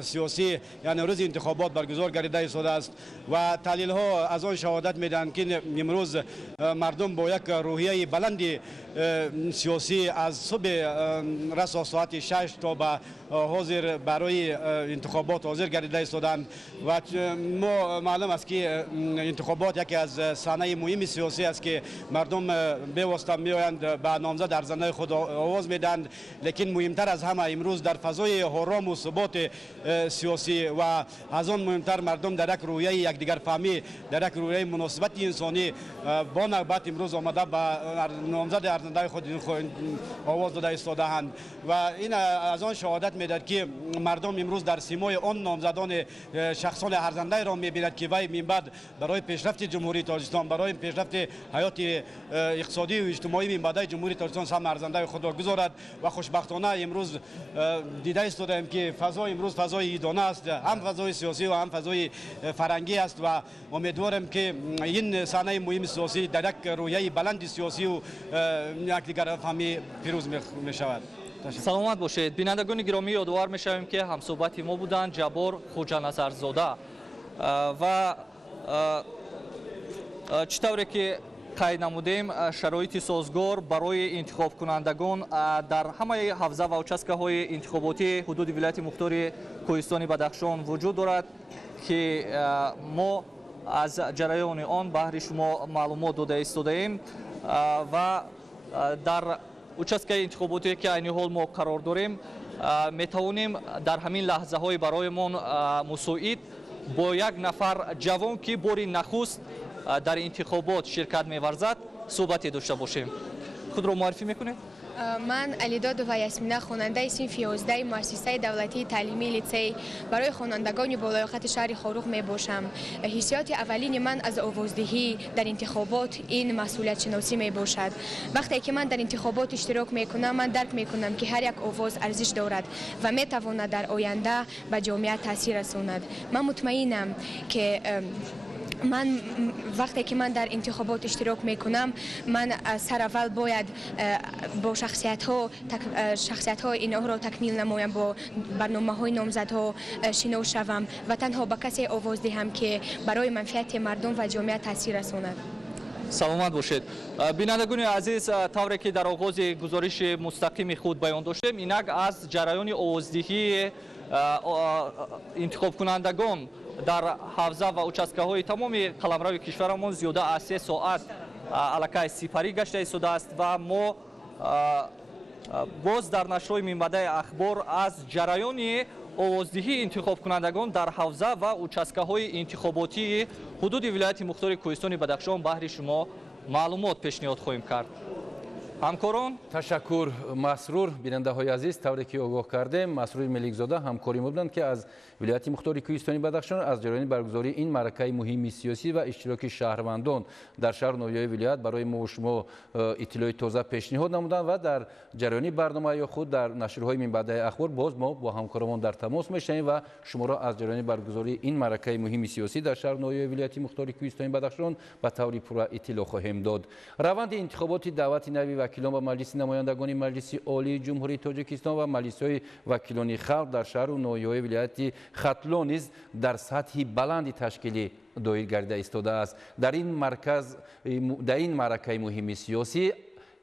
سیاسی یعنی روز انتخابات برگزار گردیده ایستاده است و تحلیل ها از آن شهادت میدهند که امروز مردم با یک روحیه بلند سیاسی از صبح رس ساعت 6 تا به حاضر برای انتخابات حاضر گردیده ایستادند و ما معلوم است که انتخابات یکی از صحنه مهم سیاسی است که مردم به واسطه میآیند به نامزد ارزنده خود آواز میدهند، لیکن مهمتر از همه امروز در فضای آرام و ثبات سیاسی و از آن مهمتر مردم در یک رویه یکدیگر فهمی، در یک رویه مناسبت انسانی با نوبت امروز آمده به نامزد ارزنده خود آواز داده ایستادند و این از آن شهادت میدهد که مردم امروز در سیمای آن نامزدان شخصان ارزنده را میبیند که وی من بعد برای پیشرفت جمهوری تاجیکستان، برای پیشرفت حیات اقتصادی و اجتماعی من بعد جمهوری تاجیکستان سهم ارزنده خود را گذارد و خوشبختانه امروز دیده ایستادیم که فضا امروز فضای ایدانه است، هم فضای سیاسی و هم فضای فرهنگی است و امیدوارم که این صحنه مهم سیاسی در یک رویه بلند سیاسی و یکدیگر فهمی پیروز میشود. саломат бошед. Бинандагони гиромӣ, ёдовар мешавем ки ҳамсӯҳбати мо буданд Ҷабор Хуҷаназарзода ва чӣ тавре ки қайд намудем, шароити созгор барои интихобкунандагон дар ҳамаи ҳавза ва участкаҳои интихоботии ҳудуди вилояти мухтори Кӯҳистони Бадахшон вуҷуд дорад ки мо аз ҷараёни он баҳри шумо маълумот дода истодаем ва дар участкаи интихоботие ки айни ҳол мо қарор дорем метавонем дар ҳамин лаҳзаҳои бароямон мусоид бо як нафар ҷавон ки бори нахуст дар интихобот ширкат меварзад суҳбате дошта бошем. худро муаррифӣ мекунед? من علیدادова یاسمینا خواننده صنف 11 مؤسسه دولتی تعلیمی لیسه برای خوانندگان بالایقت شهر خاروق می باشم. حسیات اولین من از آوازدهی در انتخابات این مسئولیت شناسی می باشد. وقتی که من در انتخابات اشتراک می کنم من درک می کنم که هر یک آواز ارزش دارد و می تواند در آینده به جامعه تاثیر رساند. من مطمئنم که من وقتی که من در انتخابات اشتراک میکنم من سر اول باید با شخصیت ها اینها را تکمیل نمایم، با برنامه های نامزدها شناس شوم و تنها به کسی آواز دهم که برای منفعت مردم و جامعه تاثیر رساند. саломат бошед. Бинандагони азиз, тавре ки дар оғози гузориши мустақими худ баён доштем, инак аз ҷараёни овоздиҳии интихобкунандагон дар ҳавза ва участкаҳои тамоми қаламрави кишварамон зиёда аз 3 соат аллакай сипарӣ гашта истодааст ва мо боз дар нашрҳои минбаъдаи ахбор аз ҷараёни овоздиҳии интихобкунандагон дар ҳавза ва участкаҳои интихоботии ҳудуди вилояти мухтори Кӯҳистони Бадахшон баҳри шумо маълумот пешниҳод хоҳем кард. ҳамкорон ташаккур масрур. бинандаҳои азиз, тавре ки огоҳ кардем, масрури меликзода ҳамкори мо буданд ки аз вилояти мухтори Кӯҳистони Бадахшон аз ҷараёни баргузории ин маъракаи муҳими сиёсӣ ва иштироки шаҳрвандон дар шаҳру ноҳияи вилоят барои мо шумо иттилои тоза пешниҳод намуданд ва дар ҷараёни барномаи худ дар нашрҳои минбаъдаи ахбор боз мо бо ҳамкоромон дар тамос мешавем ва шуморо аз ҷараёни баргузории ин маъракаи муҳими сиёсӣ дар шаҳру ноҳияи вилояти мухтори Кӯҳистони Бадахшон ба таври пурра иттилоъ хоҳем дод. раванди интихоботи даъвати нави вакилон ба маҷлиси намояндагони маҷлиси олии ҷумҳурии Тоҷикистон ва маҷлисҳои вакилони халқ дар шаҳру ноҳияҳои вилояти Хатлон низ дар сатҳи баланди ташкилӣ доир гардида истодааст. дар ин маъракаи муҳими сиёсӣ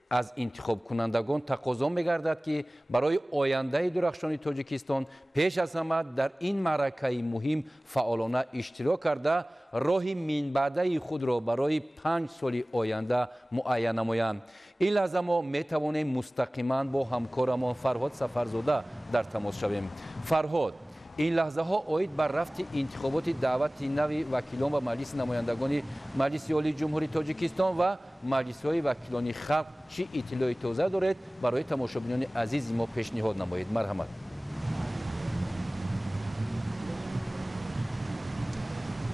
аз интихобкунандагон тақозо мегардад ки барои ояндаи дурахшони Тоҷикистон пеш аз ҳама дар ин маъракаи муҳим фаъолона иштирок карда роҳи минбаъдаи худро барои 5 соли оянда муайян намоянд. ин лаҳза мо метавонем мустақиман бо ҳамкорамон Фарҳод Сафарзода дар тамос шавем. Фарҳод, ин лаҳзаҳо оид ба рафти интихоботи даъвати нави вакилон ба маҷлиси намояндагони маҷлиси олии ҷумҳурии Тоҷикистон ва маҷлисҳои вакилони халқ чӣ иттилои тоза доред? барои тамошобинони азизи мо пешниҳод намоед. марҳамат.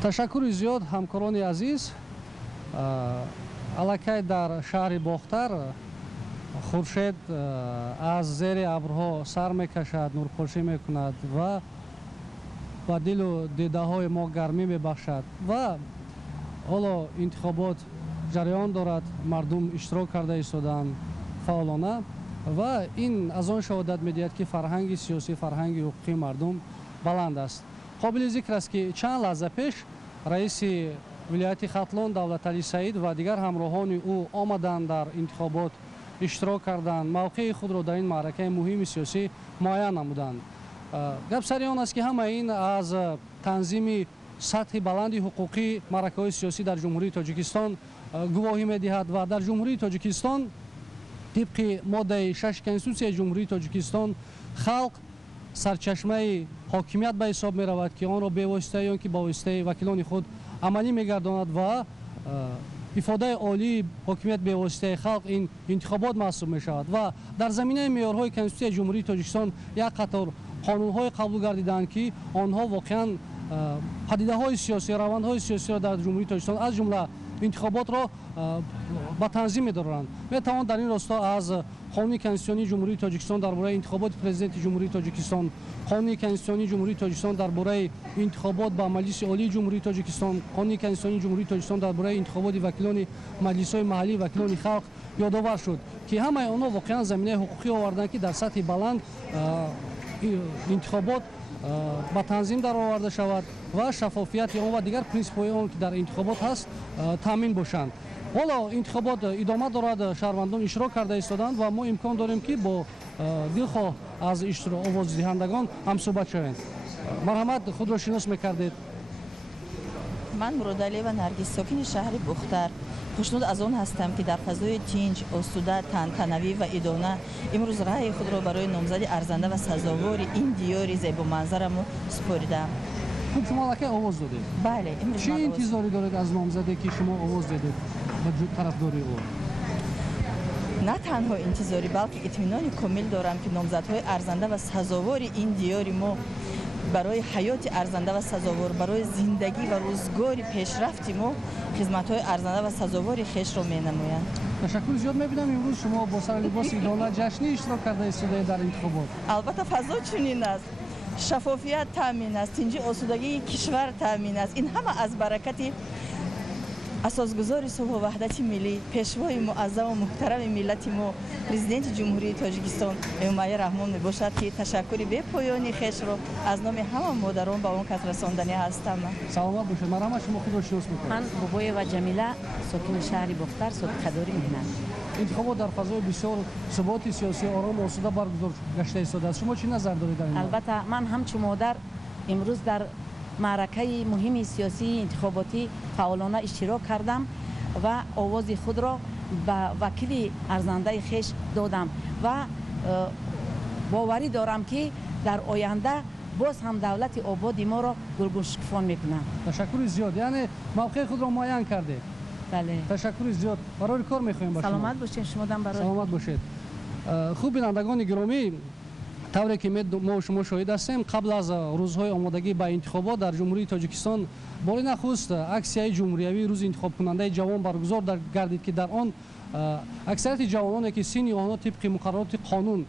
ташаккури зиёд ҳамкорони азиз. аллакай дар шаҳри Бохтар хуршед аз зери абрҳо сар мекашад, нурпошӣ мекунад ва ба дилу дидаҳои мо гармӣ мебахшад ва ҳоло интихобот ҷараён дорад, мардум иштирок карда истоданд фаъолона ва ин аз он шаҳодат медиҳад ки фарҳанги сиёсӣ, фарҳанги ҳуқуқии мардум баланд аст. қобили зикр аст ки чанд лаҳза пеш раиси вилояти Хатлон Давлаталӣ Саид ва дигар ҳамроҳони ӯ омаданд дар интихобот иштирок карданд, мавқеи худро дар ин маъракаи муҳими сиёсӣ муайян намуданд. гап сари он аст ки ҳама ин аз танзими сатҳи баланди ҳуқуқии маъракаҳои сиёсӣ дар ҷумҳурии Тоҷикистон гувоҳӣ медиҳад ва дар ҷумҳурии Тоҷикистон тибқи моддаи 6 Конститутсияи ҷумҳурии Тоҷикистон халқ сарчашмаи ҳокимият ба ҳисоб меравад ки онро бевосита ё ки ба воситаи вакилони худ амалӣ мегардонад ва ифодаи олии ҳокимият бевоситаи халқ ин интихобот маҳсуб мешавад ва дар заминаи меъёрҳои Конститутсияи ҷумҳурии Тоҷикистон як қатор қонунҳое қабул гардиданд ки онҳо воқеан падидаҳои сиёсӣ, равандҳои сиёсиро дар ҷумҳурии Тоҷикистон аз ҷумла интихоботро ба танзим медоранд. метавон дар ин росто аз қонуни конститутсионии ҷумҳурии Тоҷикистон дар бораи интихоботи президенти ҷумҳурии Тоҷикистон, қонуни конститутсионии ҷумҳурии Тоҷикистон дар бораи интихобот ба маҷлиси олии ҷумҳурии Тоҷикистон, қонуни конститутсионии ҷумҳурии Тоҷикистон дар бораи интихоботи вакилони маҷлисҳои маҳаллӣ, вакилони халқ ёдовар шуд ки ҳамаи онҳо воқеан заминаи ҳуқуқӣ оварданд ки дар сатҳи баланд интихобот ба танзим дароварда шавад ва шаффофияти он ва дигар принсипҳои он ки дар интихобот ҳаст таъмин бошанд. ҳоло интихобот идома дорад, шаҳрвандон иштирок карда истоданд ва мо имкон дорем ки бо дилхоҳ аз овоздиҳандагон ҳамсӯҳбат шавем. марҳамат, худро шинос мекардед. ман Муродалиева Наргиз, сокини шаҳри Бухтар. хушнуд аз он ҳастам ки дар фазои тинҷ, осуда, тантанавӣ ва идона имрӯз раъи худро барои номзади арзанда ва сазовори ин диёри зебоманзараму супоридам. хуб, шумо аллакай овоз додед? бале. чӣ интизорӣ доред аз номзаде ки шумо овоз додед ба тарафдори ӯ? на танҳо интизорӣ, балки итминони комил дорам ки номзадҳои арзанда ва сазовори ин диёри мо барои ҳаёти арзанда ва сазовор, барои зиндагӣ ва рӯзгори пешрафти мо хизматҳои арзанда ва сазовори хешро менамоянд. ташаккур зиёд мебинам имрӯз шумо бо сари либоси идона ҷашнӣ иштирок карда истодаед дар интихобот. албатта фазо чунин аст, шаффофият таъмин аст, тинҷи осудагии кишвар таъмин аст. ин ҳама аз баракати асосгузори сулҳу ваҳдати миллӣ, пешвои муаззаму муҳтарами миллати мо, президенти ҷумҳурии Тоҷикистон Эмомали Раҳмон мебошад ки ташаккури бепоёни хешро аз номи ҳама модарон ба он кас расондани ҳастам. саломат бошед. марҳамат, шумо худро шинос мекунед. ман Бобоева Ҷамила, сокини шаҳри Бухтар, собиқадори меҳнат. интихобот дар фазои бисёр суботи сиёсӣ орому осуда баргузор гашта истодааст. шумо чӣ назар доред дар ин? албатта ман ҳамчун модар имрӯз дар маъракаи муҳими сиёсии интихоботӣ фаъолона иштирок кардам ва овози худро ба вакили арзандаи хеш додам ва боварӣ дорам ки дар оянда باز هم دولت آبادی ما را گلگون شکفان میکنند. تشکر زیاد. یعنی موقع خود را معین کرده. بله. تشکر زیاد. برای کار میخوایم با شما. سلامت باشید. شما دم برای سلامت باشید. خوب بینندگان گرامی، طوری که ما شما شاهد هستیم، قبل از روزهای آمادگی به انتخابات در جمهوری تاجیکستان باری نخست اکسیای جمهوریوی روز انتخاب کننده جوان برگزار گردید که در آن اکثریت جوانانی که سن آنها طبق مقررات قانون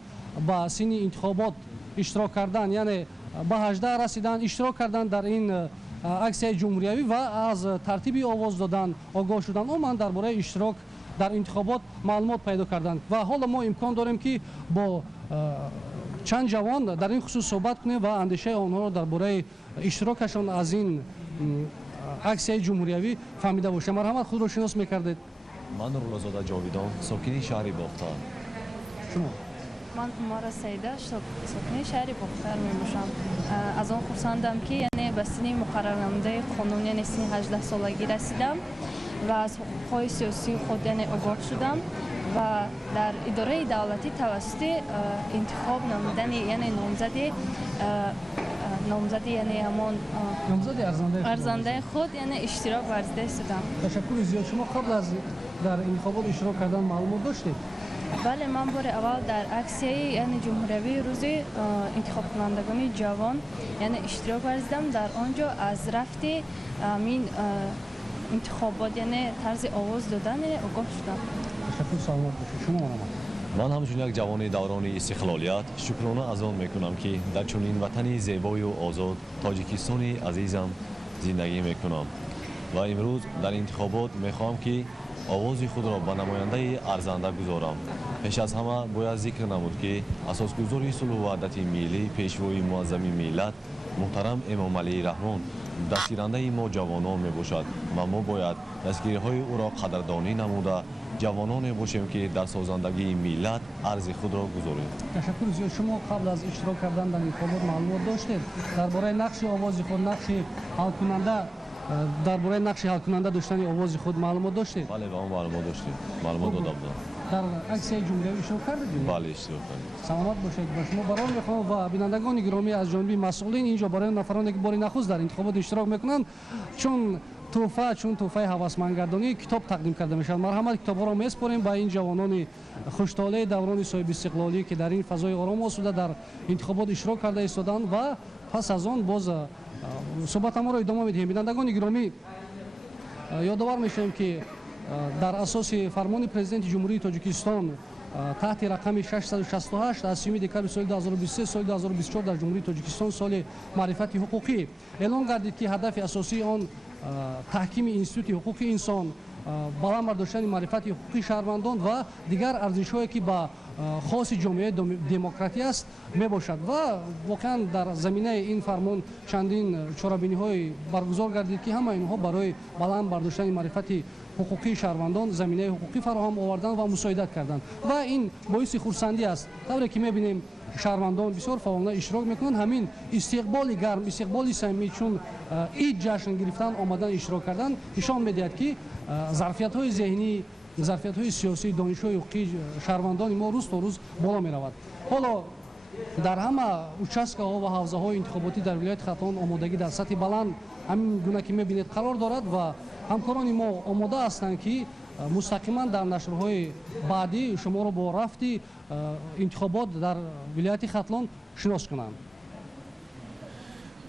با سن انتخابات اشتراک کردند، یعنی به 18 رسیدن، اشتراک کردند در این اکسیای جمهوریوی و از ترتیب آواز دادن آگاه شدند. آمدند درباره اشتراک در انتخابات معلومات پیدا کردند و حالا ما امکان داریم که با چند جوان در این خصوص صحبت کنیم و اندیشه آنها را درباره اشتراکشان از این اکسیای جمهوریوی فهمیده باشیم. مرحمت، خود را شناس میکردید؟ من رولازاده جاویدان، ساکنی شهر باختر. شما؟ من مارا سیده، ساکنی شهر باختر میباشم. از آن خرسندم که یعنی به سن مقرر نموده قانون یعنی سن 18 سالگی رسیدم و از حقوق‌های سیاسی خود یعنی آگاه شدم و در اداره دولتی توسط انتخاب نمودن یعنی نامزدی یعنی همان ارزنده خود یعنی اشتراک ورزیده شدم. تشکر زیاد. شما قبل از در انتخابات اشتراک کردن معلومات داشتید؟ بله، من بار اول در اکسیای یعنی جمهوریوی روز انتخاب کنندگان جوان یعنی اشتراک ورزیدم. در آنجا از رفت این انتخابات یعنی طرز آواز دادن آگاه شدم. تشکر. سلامت باشید. شما من همچون یک جوان دوران استقلالیت شکرانه از آن میکنم که در چنین وطنی زیبای و آزاد تاجیکستانی عزیزم زندگی میکنم و امروز در انتخابات میخواهم که آواز خود را به نماینده ارزنده گذارم. پیش از همه باید ذکر نمود که اساسگذار صلح و وحدت ملی پیشوای معظم ملت محترم امام علی رحمان دستگیرنده ما جوانان می باشد و ما باید دستگیری های او را قدردانی نموده جوانان باشیم که در سازندگی ملت ارز خود را گذاریم. تشکر زیاد. شما قبل از اشتراک کردن در انتخابات معلومات داشتید؟ درباره نقش آواز خود، نقش حل کننده، درباره نقش حل کننده داشتن آواز خود معلومات داشتید؟ بله، و ما معلومات داشتیم. معلومات دادم. در اکسیای جمهوریوی اشتراک کردید؟ بله، اشتراک کردیم. سلامت باشید. با شما برای میخوام و بینندگان گرامی از جانب مسئولین اینجا برای نفرانی که باری نخست در انتخابات اشتراک میکنند چون تحفه هوسمندگردانی کتاب تقدیم کرده میشد. مرحمت، کتاب‌ها را میسپاریم به این جوانان خوش‌طالع دوران صاحب استقلالی که در این فضای آرام آسوده در انتخابات اشتراک کرده ایستادند و پس از آن باز صحبت ما را ادامه میدهیم. بینندگان گرامی، یادآور میشیم که در اساس فرمان پرزیدنت جمهوری تاجیکستان تحت رقم 668 از 3 دکمبر سال 2023 سال 2024 در جمهوری تاجیکستان سال معرفت حقوقی اعلام گردید که هدف اساسی آن تحکیم انستیتوت حقوق انسان، بالا برداشتن معرفت حقوقی شهروندان و دیگر ارزش‌هایی که با خاص جامعه دموکراتی است میباشد و واقعا در زمینه این فرمان چندین چاره‌بینی‌های برگزار گردید که همه اینها برای بالا برداشتن معرفت حقوقی شهروندان زمینه حقوقی فراهم آوردن و مساعدت کردن و این باعث خرسندی است. طوری که می‌بینیم شهروندان بسیار فعالانه اشتراک میکنند. همین استقبال گرم، استقبال صمیمی چون عید جشن گرفتن آمدن اشتراک کردن نشان میدهد که ظرفیت‌های ذهنی، ظرفیت‌های سیاسی، دانش‌های حقوقی شهروندان ما روز تا روز بالا می‌رود. حالا در همه участкаҳо و ҳавзаҳои انتخاباتی در ولایت خطلان آمادگی در سطح بلند همین گونه که می‌بینید قرار دارد و همکاران ما آماده هستند که مستقیما در نشرهای بعدی شما را با رفت انتخابات در ولایت خطلان شناس کنند.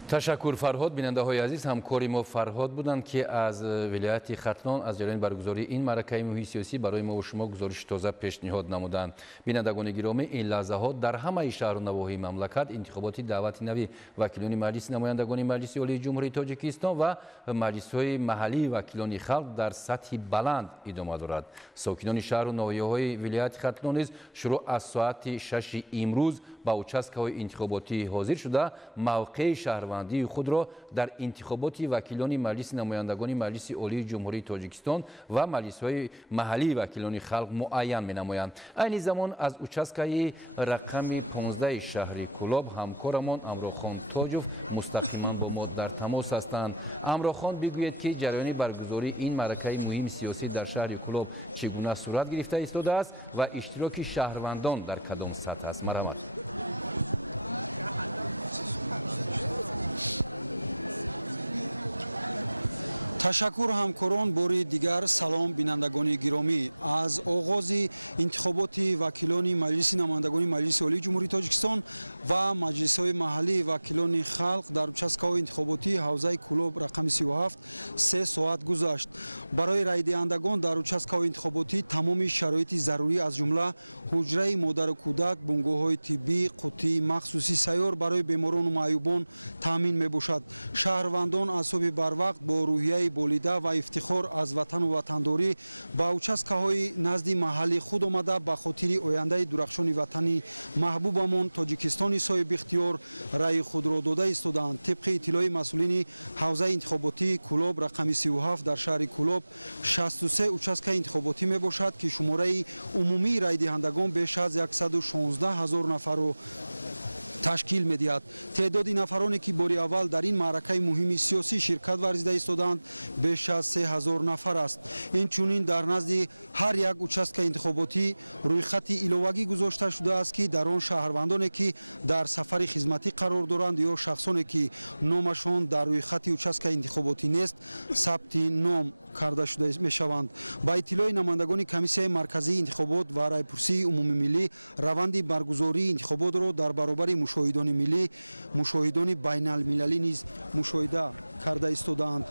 تشکر فرهاد. بیننده های عزیز، همکاری ما فرهاد بودند که از ولایت خطلان از جریان برگزاری این معرکه ملی سیاسی برای ما و شما گزارش تازه پیشنهاد نمودند. بینندگان گرامی، این لحظه ها در همه شهر و نواحی مملکت انتخابات دعوت نوی وکیلان مجلس نمایندگان مجلس عالی جمهوری تاجیکستان و مجلس های محلی وکیلان خلق در سطح بلند ادامه دارد. ساکنان شهر و نواحی های ولایت خطلان نیز شروع از ساعت 6 امروز با участкаҳои интихоботӣ ҳозир шуда мавқеи шаҳрвандии худро дар интихоботи вакилони маҷлиси намояндагони маҷлиси олии ҷумҳурии тоҷикистон ва маҷлисҳои маҳаллии вакилони халқ муайян менамоянд. айни замон аз участкаи рақами 15 шаҳри Кӯлоб ҳамкорамон Амрохон Тоҷов мустақиман бо мо дар тамос ҳастанд. Амрохон, бигӯед ки ҷараёни баргузории ин маъракаи муҳими сиёсӣ дар шаҳри Кӯлоб чӣ гуна сурат гирифта истодааст ва иштироки шаҳрвандон дар кадом сатҳ аст? марҳамат. تشکر همکاران باری دیگر سلام بینندگان گرامی از آغاز انتخابات وکیلان مجلس نمایندگان مجلس عالی جمهوری تاجیکستان و مجلس های محلی وکیلان خلق در участкه‌های انتخاباتی حوزه کلوب رقم 37 3 ساعت گذشت. برای رای دهندگان در участкه‌های انتخاباتی تمام شرایط ضروری از جمله حجره مادر و کودک، بنگاه‌های طبی، قوطی مخصوصی سیار برای بیماران و معیوبان تامین میباشد. شهروندان از صبح بر وقت با روحیه بولیده و افتخار از وطن و وطنداری با участкه‌های نزد محلی خود آمده به خاطر آینده درخشان وطنی محبوبمان تاجیکستان صاحب اختیار رای خود را داده ایستادند. طبق اطلاع مسئولین حوزه انتخاباتی کلوب رقم 37 در شهر کلوب 63 участک انتخاباتی میباشد که شماره عمومی رای دهندگان بیش از 116,000 نفر را تشکیل می‌دهد. تعداد نفرانی که باری اول در این معرکه مهم سیاسی شرکت ورزیده ایستادند بیش از 3,000 نفر است. این چنین در نزد هر یک участک انتخاباتی رویخط ایلوگی گذاشته شده است که در آن شهروندانی که در سفر خدمتی قرار دارند یا شخصانی که نامشان در رویخط участک انتخاباتی نیست ثبت نام کرده شده میشوند. با اطلاع نمایندگان کمیسیون مرکزی انتخابات و رایپرسی عمومی ملی روند برگزاری انتخابات را در برابر مشاهدان ملی مشاهدان بین المللی نیز مشاهده کرده ایستادند.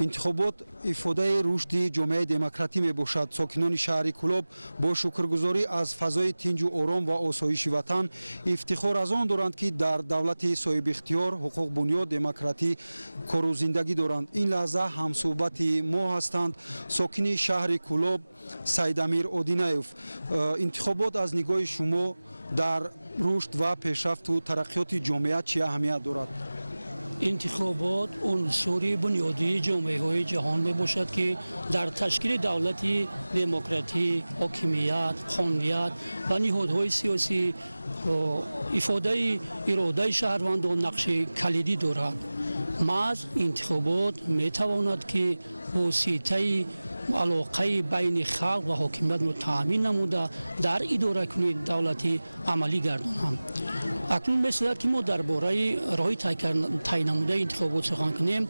انتخابات افاده رشد جامعه دموکراتی می باشد. ساکنان شهر کلوب با شکرگزاری از فضای تنج و آرام و آسایش وطن افتخار از آن دارند که در دولت صاحب اختیار حقوق بنیاد دموکراتی کار و زندگی دارند. این لحظه هم صحبت ما هستند ساکن شهر کلوب سید امیر آدینایف. انتخابات از نگاه شما در رشد و پیشرفت و ترقیات جامعه چه اهمیت دارد؟ انتخابات عنصر بنیادی جامعه های جهان می باشد که در تشکیل دولتی دموکراتی، حاکمیت، قانونیت و نهادهای سیاسی افاده اراده شهروندان نقش کلیدی دارد. محض انتخابات می تواند که واسطه علاقه بین خلق و حاکمیت را تامین نموده در اداره کنی دولتی عملی گردانند. اکنون می‌شود که ما درباره راه طی نموده انتخابات سخن کنیم.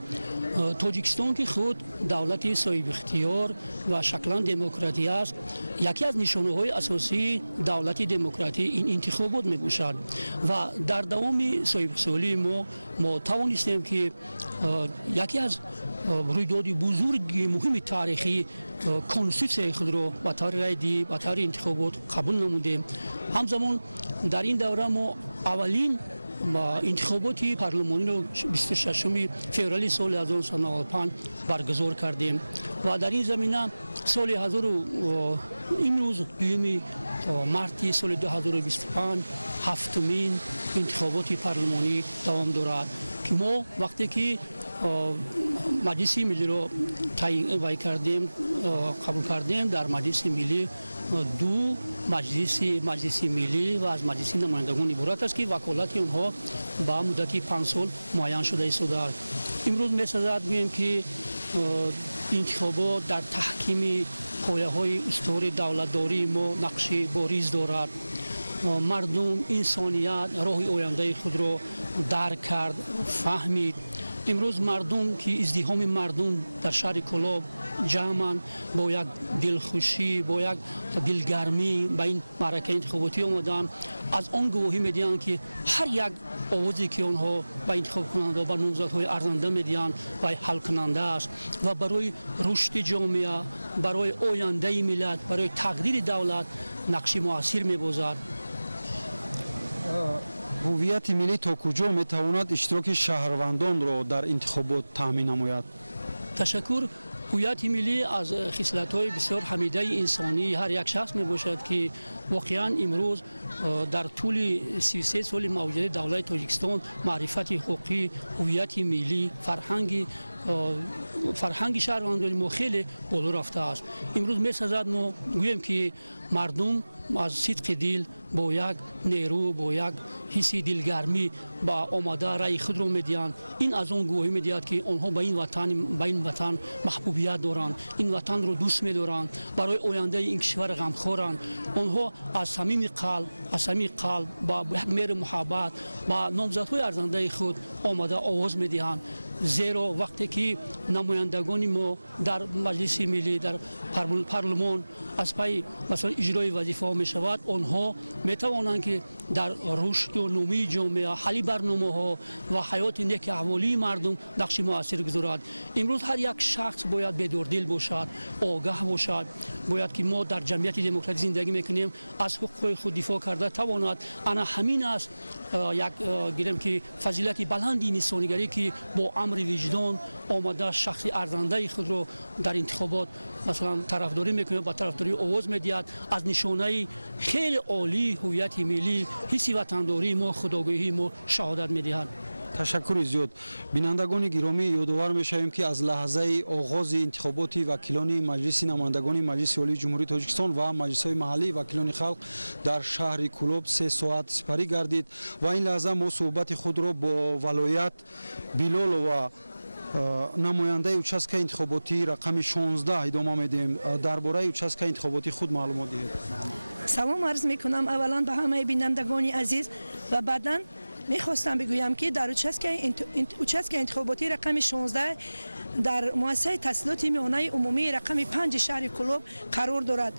تاجیکستان که خود دولت صاحب اختیار و شکلاً دموکراتی است، یکی از نشانه‌های اساسی دولت دموکراتی این انتخابات میباشد و در دوام صاحب اختیاری ما توانستیم که یکی از رویداد بزرگ مهم تاریخی کنستیتوسیون خود را به طور رایدی به طور انتخابات قبول نمودیم. همزمان در این دوره ما اولین انتخابات پارلمانی را 26 فوریه سال 1995 برگزار کردیم و در این زمینه سال امروز دوم مارس سال 2025 هفتمین انتخابات پارلمانی دوام دارد که ما وقتی که مجلس ملی را تعیین کردیم قبول کردیم در مجلس ملی دو مجلس ملی و از مجلس نمایندگان عبارت است که وکالت آنها با مدت 5 سال معین شده است. امروز می‌سازد گوییم که انتخابات در تحکیم پایه‌های استوار دولتداری ما نقش بارز دارد. مردم انسانیت راه آینده خود را درک کرد، فهمید. امروز مردم که ازدحام مردم در شهر کلوب جمعاً با یک دلخوشی با یک دلگرمی به این معرکه انتخاباتی آمدند. از آن گواهی میدهند که هر یک آوازی که آنها به انتخاب کننده و نامزدهای ارزنده میدهند و حل کننده است و برای رشد جامعه، برای آینده ملت، برای تقدیر دولت نقش مؤثر میبازد. هویت ملی تا کجا میتواند اشتراک شهروندان را در انتخابات تامین نماید؟ تشکر. هویت ملی از خصلت‌های بسیار حمیده انسانی هر یک شخص میباشد که واقعا امروز در طول 33 سال موجودیت دولت تاجیکستان معرفت حقوقی، هویت ملی، فرهنگ شهروندان ما خیلی بالا رفته است. امروز می‌سازد ما گوییم که مردم از صدق دل با یک نیرو با یک حس دلگرمی با آمده رای خود را میدهند. این از آن گواهی میدهد که آنها به این وطن محبوبیت دارند، این وطن را دوست می‌دارند، برای آینده این کشور غمخوارند. آنها از صمیم قلب با یک مهر محبت با نامزدهای ارزنده خود آمده آواز میدهند. زیرا وقتی که نمایندگان ما در مجلس ملی در پارلمان از پای مثلا اجرای وظیفه ها می شود، آنها می توانند که در رشد و نمو جامعه، حل برنامه ها و حیات نیک احوالی مردم نقش مؤثر گذارد. امروز هر یک شخص باید بدوردل باشد، آگاه باشد، باید که ما در جمعیت دموکراتیک زندگی میکنیم، از حقوق خود دفاع کرده تواند. انا همین است یک گیرم که فضیلت بلندی انسانیگری که با امر وجدان آمده شخص ارزنده خود رو در انتخابات مثلا طرفداری میکنه، با طرفداری آواز میدهد، از نشانه خیلی عالی هویت ملی، حس وطنداری ما، خودآگاهی ما شهادت میدهد. تشکر زیاد. بینندگان گرامی، یادآور میشویم که از لحظه آغاز انتخابات وکیلان مجلس نمایندگان مجلس عالی جمهوری تاجیکستان و مجلس های محلی وکیلان خلق در شهر کلوب 3 ساعت سپری گردید و این لحظه ما صحبت خود را با ولایت بیلال و نماینده участка انتخاباتی رقم 16 ادامه میدیم. درباره участка انتخاباتی خود معلومات دهید. سلام عرض میکنم اولا به همه بینندگان عزیز و بعداً میخواستم بگویم که در участка انتخاباتی رقم 16 در مؤسسه تحصیلات میانه عمومی رقم 5 شهر کلوب قرار دارد.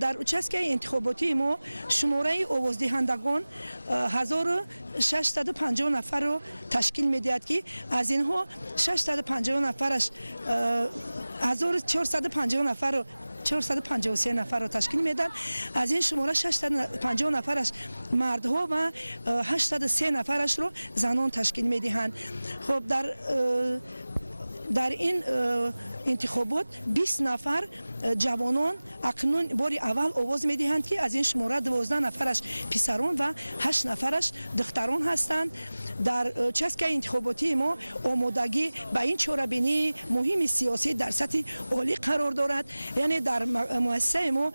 در участка انتخاباتی ما شماره آوازدهندگان 1650 نفر رو تشکیل میدهد که از اینها 650 نفرش 1450 نفر رو 453 نفر را تشکیل میدن. از این شماره 650 نفرش مردها و 803 نفرش رو زنان تشکیل میدهند. خب در این انتخابات 20 نفر جوانان اکنون باری اول آواز میدهند که از این شماره 12 نفرش پسران و 8 نفرش دختران هستند. در участка انتخاباتی ما آمادگی به این چاره‌بینی مهم سیاسی در سطح عالی قرار دارد. یعنی در مؤسسه ما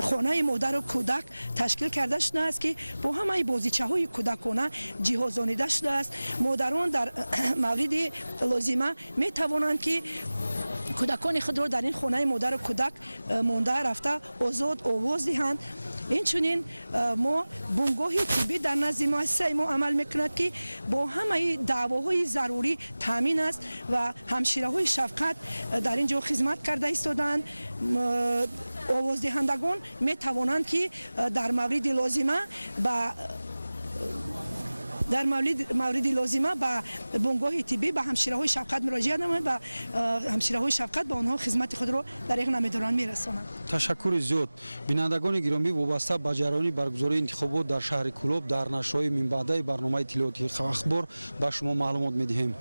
خانه مادر و کودک تشکیل کرده شده است که با همه بازیچه های کودکانه جهازانیده شده است. مادران در مورد لازمه می توانند که کودکان خود را در این خانه مادر و کودک مانده رفته آزاد آواز دهند. اینچنین ما بنگاه طبی در نزد مؤسسه ما عمل میکند که با همه دعواهای ضروری تامین است و همشیره های شفقت در اینجا خدمت کرده ایستادند. آوازدهندگان می توانند که در مورد لازمه به بنگاه طبی به همشیره های شفقت مراجعه نمایند و همشیره های شفقت به آنها خدمت خود را در یک نمیداران میرسانند. تشکر زیاد. بینندگان گرامی، وابسته به جریان برگزاری انتخابات در شهر کلوب در نشرهای من بعده برنامه اطلاعاتی اخبار به شما معلومات میدهیم.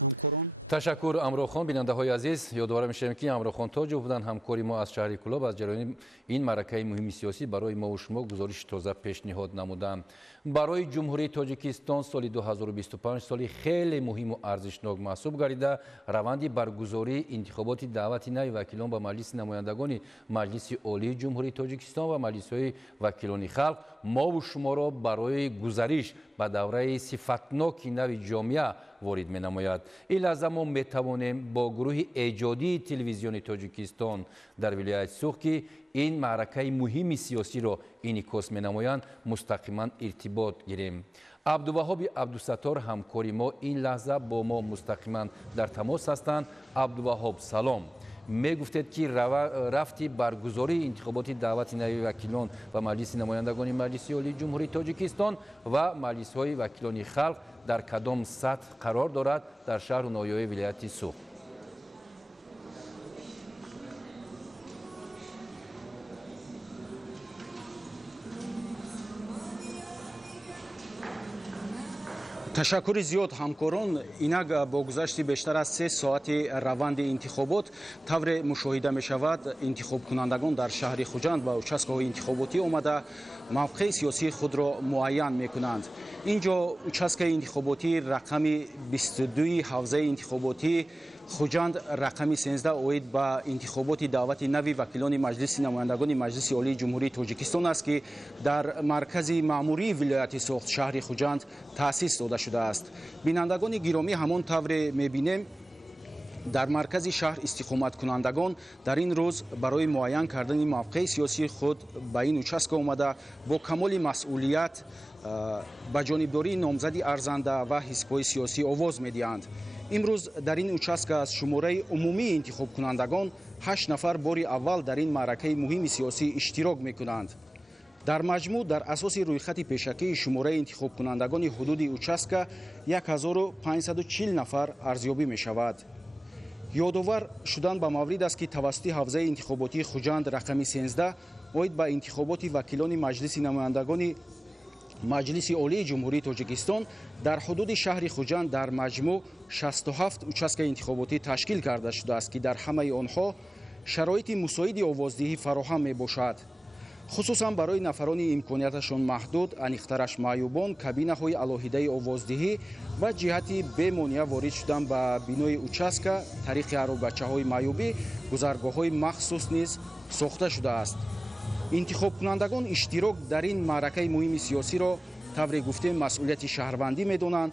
همکاران تشکر امروخان. بیننده های عزیز، یادآور میشیم که امروخان تاج بودن همکاری ما از شهر کلوب از جریان این معرکه مهم سیاسی برای ما و شما گزارش تازه پیشنهاد نمودند. برای جمهوری تاجیکستان سال 2025 سالی خیلی مهم و ارزشناک محسوب گردیده. روند برگزاری انتخابات دعوت نو وکیلان به مجلس نمایندگان مجلس عالی جمهوری تاجیکستان و مجلس های وکیلان خلق ما و شما را برای گزارش به دوره صفتناک نو جامعه وارد می نماید. این لحظه ما می توانیم با گروه ایجادی تلویزیون تاجیکستان در ولایت سوخ که این معرکه مهم سیاسی را انعکاس می نمایند مستقیما ارتباط گیریم. عبدالوهاب عبدالستار همکاری ما این لحظه با ما مستقیما در تماس هستند. عبدالوهاب سلام. می گفتید که رفتی برگزاری انتخابات دعوت نو وکیلان و مجلس نمایندگان مجلس عالی جمهوری تاجیکستان و مجلس های وکیلان خلق در کدام سطح قرار دارد در شهر و ناحیه‌های ولایت سوخ؟ تشکر زیاد همکاران. اینک با گذشت بیشتر از 3 ساعت روند انتخابات طور مشاهده می شود انتخاب کنندگان در شهر خوجند و участка انتخاباتی آمده موقع سیاسی خود را معین می کنند. اینجا участка انتخاباتی رقم 22 حوزه انتخاباتی خوجند رقم 13 اوید به انتخابات دعوت نو وکیلان مجلس نمایندگان مجلس عالی جمهوری تاجیکستان است که در مرکز مأموری ولایت سوخت شهر خوجند تأسیس داده شده است. بینندگان گرامی، همان طور می‌بینیم در مرکز شهر استقامت کنندگان در این روز برای معین کردن موقع سیاسی خود به این участка آمده با کمال مسئولیت به جانبداری نامزد ارزنده و حزب‌های سیاسی آواز می‌دهند. имрӯз дар ин участка аз шумораи умумии интихобкунандагон 8 нафар бори аввал дар ин маъракаи муҳими сиёсӣ иштирок мекунанд. дар маҷмӯъ дар асоси рӯйхати пешакии шумораи интихобкунандагони ҳудуди участка 1540 нафар арзёбӣ мешавад. ёдовар шудан ба маврид аст ки тавассути ҳавзаи интихоботии хуҷанд рақами 13 оид ба интихоботи вакилони маҷлиси намояндагони маҷлиси олии ҷумҳурии тоҷикистон дар ҳудуди шаҳри хуҷанд дар маҷмӯъ 67 участкаи интихоботӣ ташкил карда шудааст ки дар ҳамаи онҳо шароити мусоиди овоздиҳӣ фароҳам мебошад. хусусан барои нафарони имконияташон маҳдуд, аниқтараш маъюбон, кабинаҳои алоҳидаи овоздиҳӣ ва ҷиҳати бемонеа ворид шудан ба бинои участка тариқи аробачаҳои маъюбӣ гузаргоҳҳои махсус низ сохта шудааст. интихобкунандагон иштирок дар ин маъракаи муҳими сиёсиро тавре гуфтем масъулияти шаҳрвандӣ медонанд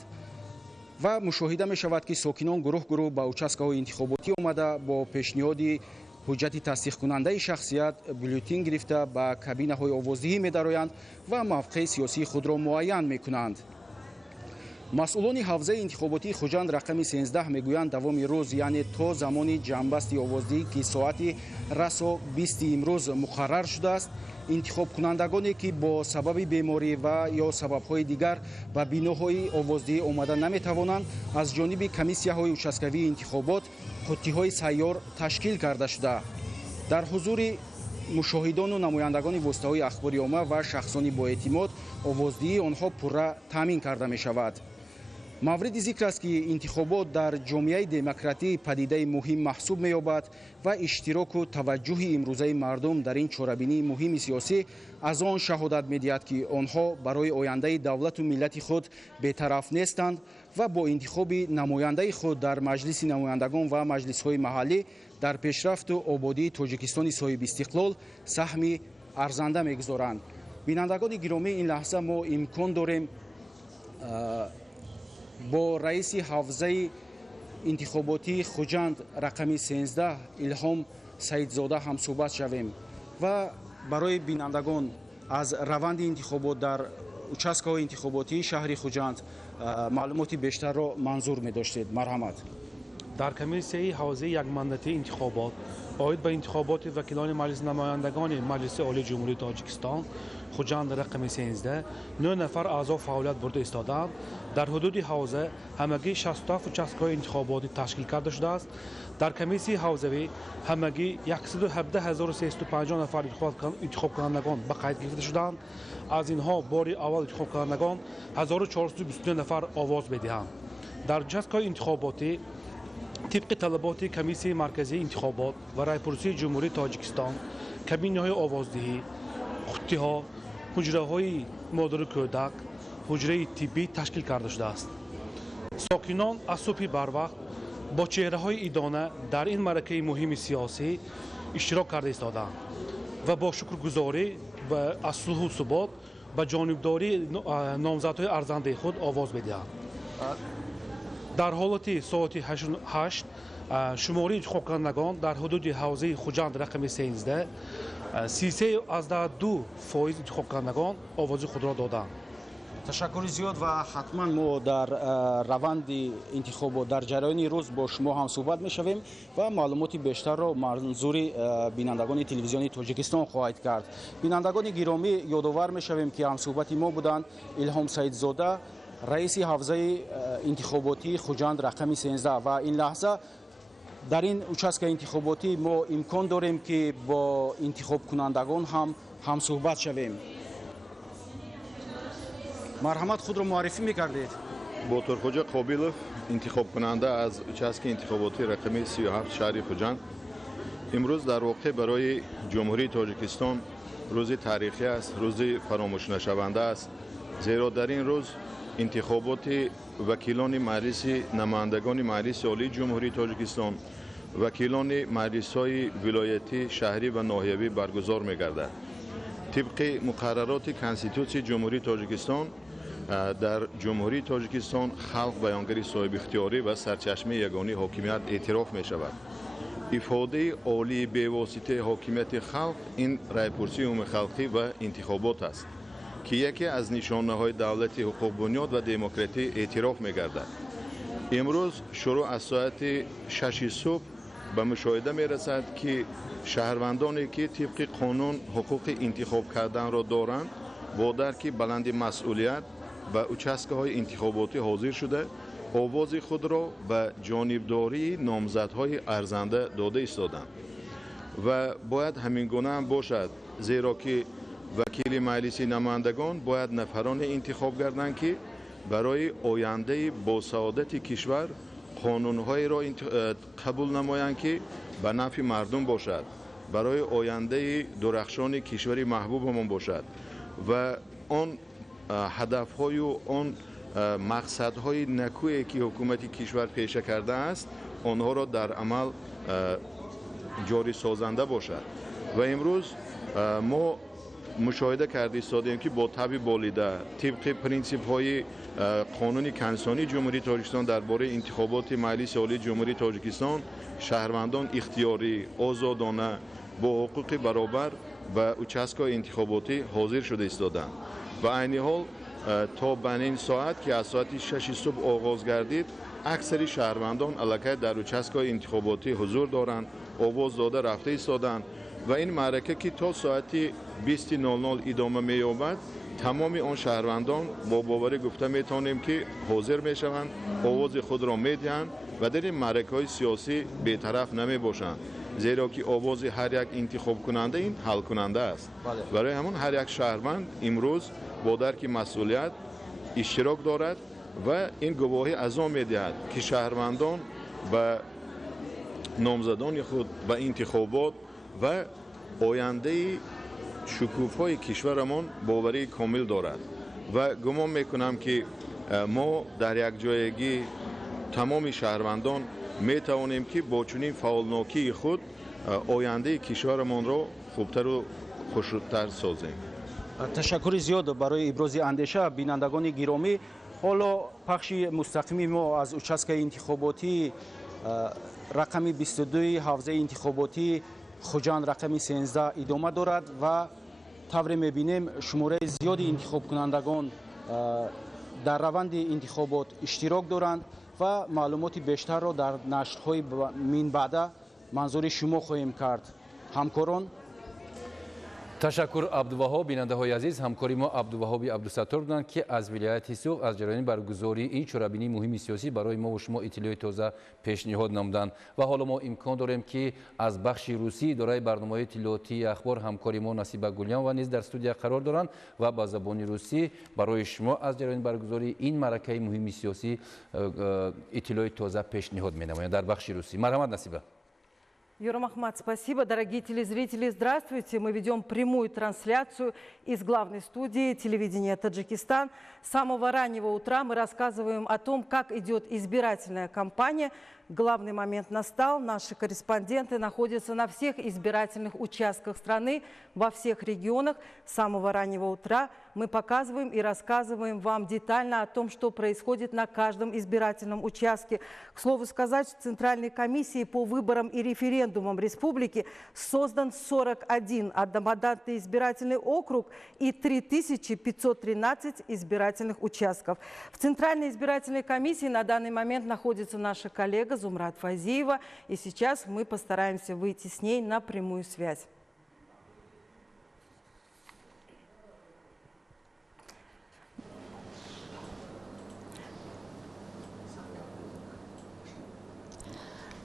ва мушоҳида мешавад ки сокинон гурӯҳ ба участкаҳои интихоботӣ омада бо пешниҳоди ҳуҷҷати тасдиқкунандаи шахсият бюллетин гирифта ба кабинаҳои овоздиҳӣ медароянд ва мавқеи сиёсии худро муайян мекунанд. масъулони ҳавзаи интихоботии хуҷанд рақами 13 мегӯянд давоми рӯз, яъне то замони ҷамъбасти овоздиҳӣ ки соати расо 20 имрӯз муқаррар шудааст, интихобкунандагоне ки бо сабаби беморӣ ва ё сабабҳои дигар ба биноҳои овоздиҳӣ омада наметавонанд, аз ҷониби комиссияҳои участкавии интихобот қуттиҳои сайёр ташкил карда шуда дар ҳузури мушоҳидону намояндагони воситаҳои ахбори омма ва шахсони боэътимод овоздиҳии онҳо пурра таъмин карда мешавад. мавриди зикр аст ки интихобот дар ҷомеаи демократӣ падидаи муҳим маҳсуб меёбад ва иштироку таваҷҷуҳи имрӯзаи мардум дар ин чорабинии муҳими сиёсӣ аз он шаҳодат медиҳад ки онҳо барои ояндаи давлату миллати худ бетараф нестанд ва бо интихоби намояндаи худ дар маҷлиси намояндагон ва маҷлисҳои маҳаллӣ дар пешрафту ободии тоҷикистони соҳибистиқлол саҳми арзанда мегузоранд. бинандагони гиромӣ, ин лаҳза мо имкон дорем бо раиси ҳавзаи интихоботии хуҷанд рақами 13 илҳом саидзода ҳамсӯҳбат шавем ва барои бинандагон аз раванди интихобот дар участкаҳои интихоботии шаҳри хуҷанд маълумоти бештарро манзур медоштед. марҳамат. дар комиссияи ҳавзаи якмандатии интихобот оид ба интихоботи вакилони маҷлиси намояндагони маҷлиси олии ҷумҳурии тоҷикистон хуҷанд рақами 13 9 нафар аъзо фаъолият бурда истоданд. дар ҳудуди ҳавза ҳамагӣ 67 участкаҳои интихоботӣ ташкил карда шудааст. дар комиссияи ҳавзавӣ ҳамагӣ 117350 нафар интихобкунандагон ба қайд гирифта шуданд. аз инҳо бори аввал интихобкунандагон 1429 нафар овоз медиҳанд. дар участкаҳои интихоботӣ طبق طلبات کمیسیه مرکزی انتخابات و رایپرسی جمهوری تاجیکستان کابینه‌های آوازدهی، خطی‌ها، حجره‌های مادر کودک، حجره طبی تشکیل کرده شده است. ساکنان از صبح بروقت با چهره‌های ایدانه در این معرکه مهم سیاسی اشتراک کرده ایستادند و با شکرگزاری و از صلح و ثبات به جانبداری نامزدهای ارزنده خود آواز بدهند. дар ҳолати соати 8 шумории интихобкунандагон дар ҳудуди ҳавзаи хуҷанд рақами 13 33.2% интихобкунандагон овози худро доданд. ташаккури зиёд ва ҳатман мо дар раванди интихобот дар ҷараёни рӯз бо шумо ҳам суҳбат мешавем ва маълумоти бештарро манзури бинандагони телевизиони тоҷикистон хоҳад кард. бинандагони гиромӣ, ёдовар мешавем ки ҳамсуҳбати мо буданд илҳом саидзода, раиси ҳавзаи интихоботии хуҷанд рақами 13 ва ин лаҳза дар ин участкаи интихоботӣ мо имкон дорем ки бо интихобкунандагон ҳам ҳамсуҳбат шавем. марҳамат, худро муаррифӣ мекардед. ботурхоҷа қобилов, интихобкунанда аз участки интихоботии рақами 37 шаҳри хуҷанд. имрӯз дар воқеъ барои ҷумҳурии тоҷикистон рӯзи таърихӣ аст, рӯзи фаромӯшнашаванда аст, зеро дар ин рӯз интихоботи вакилони маҷлиси намояндагони маҷлиси олии ҷумҳурии тоҷикистон, вакилони маҷлисҳои вилоятӣ, шаҳрӣ ва ноҳиявӣ баргузор мегардад. тибқи муқаррароти конститутсияи ҷумҳурии тоҷикистон дар ҷумҳурии тоҷикистон халқ баёнгари соҳибихтиёрӣ ва сарчашмаи ягонаи ҳокимият эътироф мешавад. ифодаи олии бевоситаи ҳокимияти халқ ин райпурсии умумихалқӣ ва интихобот аст ки яке аз нишонаҳои давлати ҳуқуқбунёд ва демократӣ эътироф мегардад. امروز شروع از ساعت 6 صبح به مشاهده می رسد که شهروندانی که طبق قانون حقوق انتخاب کردن را دارند با درک بلند مسئولیت و اچسکه های انتخاباتی حاضر شده آواز خود را به جانبداری نامزدهای ارزنده داده ایستادند و باید همین گونه هم باشد، زیرا که وکیل مجلس نمایندگان باید نفران انتخاب گردند که برای آینده با سعادت کشور قانون‌های را قبول نمایند که به نفع مردم باشد، برای آینده درخشان کشور محبوبمان باشد و آن هدف‌های و آن مقصدهای نکویی که حکومت کشور پیشه کرده است آنها را در عمل جاری سازنده باشد. و امروز ما مشاهده کرده ایستادیم که با تب بالیده طبق پرینسیپ های قانون کنسانی جمهوری تاجیکستان درباره انتخابات مجلس عالی جمهوری تاجیکستان شهروندان اختیاری آزادانه با حقوق برابر و اچسکه‌های انتخاباتی حاضر شده ایستادند و عین حال تا بنین ساعت که از ساعت 6 صبح آغاز گردید اکثر شهروندان الکی در اچسکه‌های انتخاباتی حضور دارند، آواز داده رفته ایستادند و این معرکه که تا ساعت 20:00 ادامه می‌یابد تمام آن شهروندان با باور گفته می‌توانیم که حاضر می‌شوند، آواز خود را می‌دهند و در این معرکه‌های سیاسی بی‌طرف نمی‌باشند، زیرا که آواز هر یک انتخاب کننده این حل کننده است. برای همون هر یک شهروند امروز با درک مسئولیت اشتراک دارد و این گواهی از آن می‌دهد که شهروندان به نامزدان خود به انتخابات و آینده شکوفای کشورمان باوری کامل دارد و گمان میکنم که ما در یک جایگی تمام شهروندان میتوانیم که با چنین فعالناکی خود آینده کشورمان را خوبتر و خوش‌تر سازیم. تشکر زیاد برای ابراز اندیشه بینندگان گرامی. حالا پخش مستقیمی ما از اچسکه انتخاباتی رقم 22 حوزه انتخاباتی خوجند رقم 13 ادامه دارد و طوری می‌بینیم شماره زیادی انتخاب کنندگان در روند انتخابات اشتراک دارند و معلومات بیشتر را در نشرهای من بعد منظور شما خواهیم کرد. همکاران تشکر عبدالوهاب. بیننده های عزیز، همکاری ما عبدالوهاب عبدالستار بودند که از ولایت سوق از جریان برگزاری این چرابینی مهم سیاسی برای ما و شما اطلاع تازه پیشنهاد نمودند و حالا ما امکان داریم که از بخش روسی اداره برنامه اطلاعاتی اخبار همکاری ما نصیبه گلیان و نیز در استودیو قرار دارند و با زبان روسی برای شما از جریان برگزاری این معرکه مهم سیاسی اطلاع تازه پیشنهاد می‌نمایند در بخش روسی. مرحمت نصیبه. Юрам Ахмад, спасибо. Дорогие телезрители, здравствуйте. Мы ведем прямую трансляцию из главной студии телевидения Таджикистан. С самого раннего утра мы рассказываем о том, как идет избирательная кампания. Главный момент настал. Наши корреспонденты находятся на всех избирательных участках страны, во всех регионах. С самого раннего утра мы показываем и рассказываем вам детально о том, что происходит на каждом избирательном участке. К слову сказать, в Центральной комиссии по выборам и референдумам республики создан 41 одномандатный избирательный округ и 3513 избирательных участков. В Центральной избирательной комиссии на данный момент находится наша коллега Зумрат Фазиева, и сейчас мы постараемся выйти с ней на прямую связь.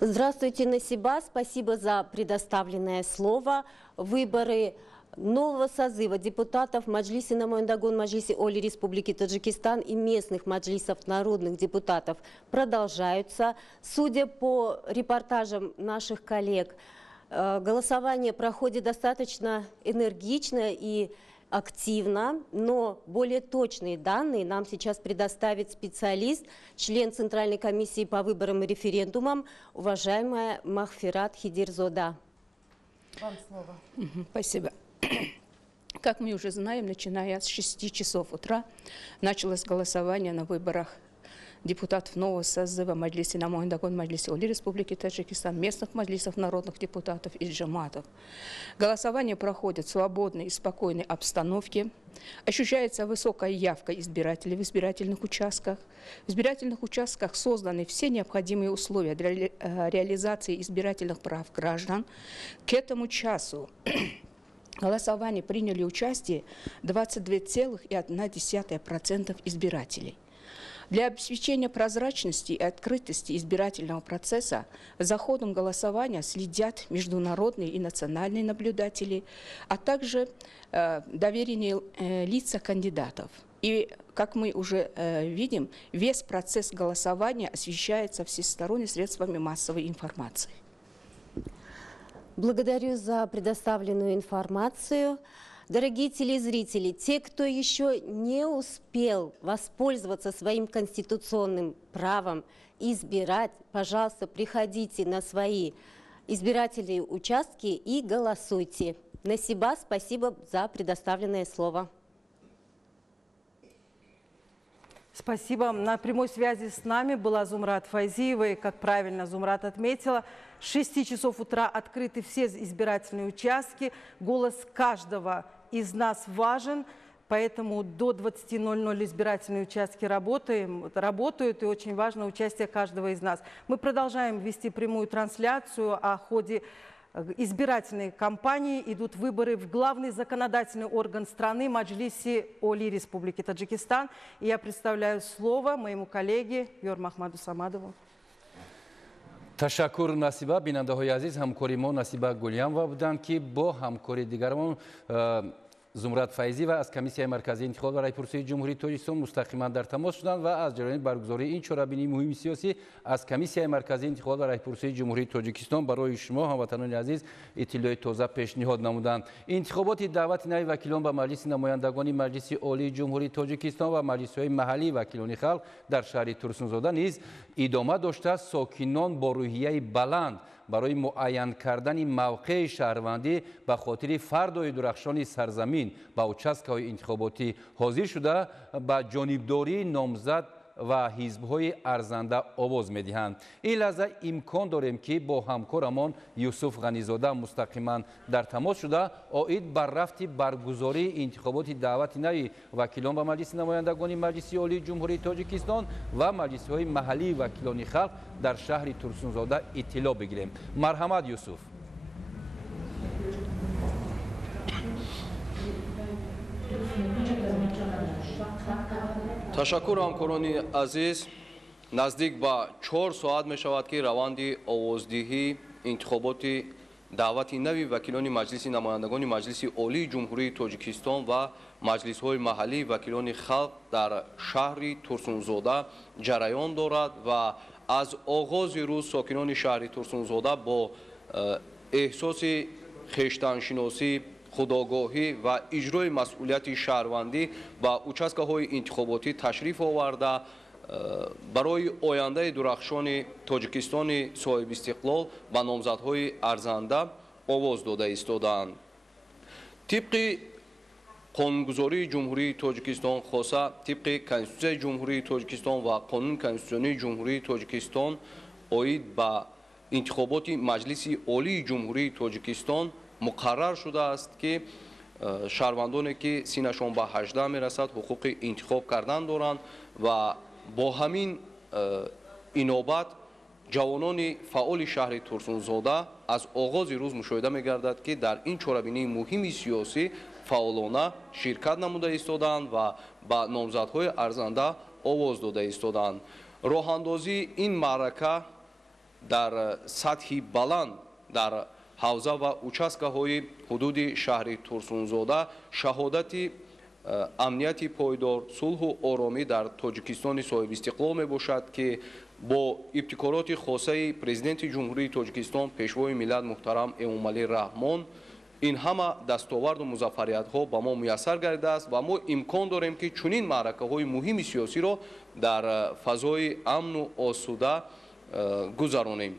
Здравствуйте, Насиба. Спасибо за предоставленное слово. Выборы нового созыва депутатов Маджлиси Намояндагон, Маджлиси Оли Республики Таджикистан и местных маджлисов народных депутатов продолжаются. Судя по репортажам наших коллег, голосование проходит достаточно энергично и активно, но более точные данные нам сейчас предоставит специалист, член Центральной комиссии по выборам и референдумам, уважаемая Махфират Хидирзода. Вам слово. Спасибо. Как мы уже знаем, начиная с 6 часов утра началось голосование на выборах депутатов нового созыва Маджлиси намояндагон Маджлиси Олии Республики Таджикистан, местных маджлисов народных депутатов и джаматов. Голосование проходит в свободной и спокойной обстановке. Ощущается высокая явка избирателей в избирательных участках. В избирательных участках созданы все необходимые условия для реализации избирательных прав граждан. К этому часу в голосовании приняли участие 22,1% избирателей. Для обеспечения прозрачности и открытости избирательного процесса за ходом голосования следят международные и национальные наблюдатели, а также доверенные лица кандидатов. И, как мы уже видим, весь процесс голосования освещается всесторонне средствами массовой информации. Благодарю за предоставленную информацию. Дорогие телезрители, те, кто еще не успел воспользоваться своим конституционным правом избирать, пожалуйста, приходите на свои избирательные участки и голосуйте. Насиба, спасибо за предоставленное слово. Спасибо. На прямой связи с нами была Зумрат Файзиева. И, как правильно Зумрат отметила, с 6 часов утра открыты все избирательные участки. Голос каждого из нас важен, поэтому до 20:00 избирательные участки работают, и очень важно участие каждого из нас. Мы продолжаем вести прямую трансляцию о ходе избирательной кампании. Идут выборы в главный законодательный орган страны Маджлиси Олии Республики Таджикистан. И я представляю слово моему коллеге Йорм Ахмаду Самадову. ташаккур насиба бинандаҳои азиз ҳамкори мо насиба гулянова буданд ки бо ҳамкори дигарамон Зумрат Файзиева аз комиссияи марказии интихоб ва райпурсии ҷумҳурии Тоҷикистон мустақиман дар тамос шуданд ва аз ҷараёни баргузории ин чорабинии муҳими сиёсӣ аз комиссияи марказии интихоб ва райпурсии ҷумҳурии Тоҷикистон барои шумо ҳамватанони азиз иттилои тоза пешниҳод намуданд. Интихоботи даъвати нави вакилон ба маҷлиси намояндагони Маҷлиси Олии Ҷумҳурии Тоҷикистон ва маҷлисҳои маҳаллии вакилони халқ дар шаҳри Турсунзода низ идома дошта сокинон бо рӯҳияи баланд барои муайян кардани мавқеи шаҳрвандӣ ба хотири фардои дурахшони сарзамин ба участкаҳои интихоботӣ ҳозир шуда ба ҷонибдории номзад ва ҳизбҳои арзанда овоз медиҳанд. ин лаҳза имкон дорем ки бо ҳамкорамон Юсуф Ғанизода мустақиман дар тамос шуда оид ба рафти баргузории интихоботи даъвати нави вакилон ба маҷлиси намояндагони Маҷлиси Олии Ҷумҳурии Тоҷикистон ва маҷлисҳои маҳаллии вакилони халқ дар шаҳри Турсунзода иттилоъ бигирем. Марҳамат Юсуф. ташаккур ҳамкорони азиз, наздик ба 4 соат мешавад ки раванди овоздиҳӣ интихоботи даъвати нави вакилони маҷлиси намояндагони Маҷлиси Олии Ҷумҳурии Тоҷикистон ва маҷлисҳои маҳаллии вакилони халқ дар шаҳри Турсунзода ҷараён дорад ва аз оғози рӯз сокинони шаҳри Турсунзода бо эҳсоси хештаншиносӣ, худогоҳӣ ва иҷрои масъулияти шаҳрвандӣ ба участкаҳои интихоботӣ ташриф оварда барои ояндаи дурахшони Тоҷикистони соҳибистиқлол ба номзадҳои арзанда овоз дода истодаанд. тибқи қонунгузории Ҷумҳурии Тоҷикистон, хоса тибқи Конститутсияи Ҷумҳурии Тоҷикистон ва Қонуни Конститутсионии Ҷумҳурии Тоҷикистон оид ба интихоботи Маҷлиси Олии Ҷумҳурии Тоҷикистон муқаррар шудааст ки шаҳрвандоне ки синашон ба 18 мерасад ҳуқуқи интихоб кардан доранд ва бо ҳамин инобат ҷавонони фаъоли шаҳри Турсунзода аз оғози рӯз мушоҳида мегардад ки дар ин чорабинии муҳими сиёсӣ фаъолона ширкат намуда истодаанд ва ба номзадҳои арзанда овоз дода истодаанд. роҳандозии ин маърака дар сатҳи баланд дар ҳавза ва участкаҳои ҳудуди шаҳри Турсунзода шаҳодати амнияти пойдор, сулҳу оромӣ дар Тоҷикистони соҳибистиқлол мебошад ки бо ибтикороти хосаи президенти Ҷумҳурии Тоҷикистон пешвои миллат муҳтарам Эмомалӣ Раҳмон ин ҳама дастоварду музаффариятҳо ба мо муяссар гардидааст ва мо имкон дорем ки чунин маъракаҳои муҳими сиёсиро дар фазои амну осуда гузаронем.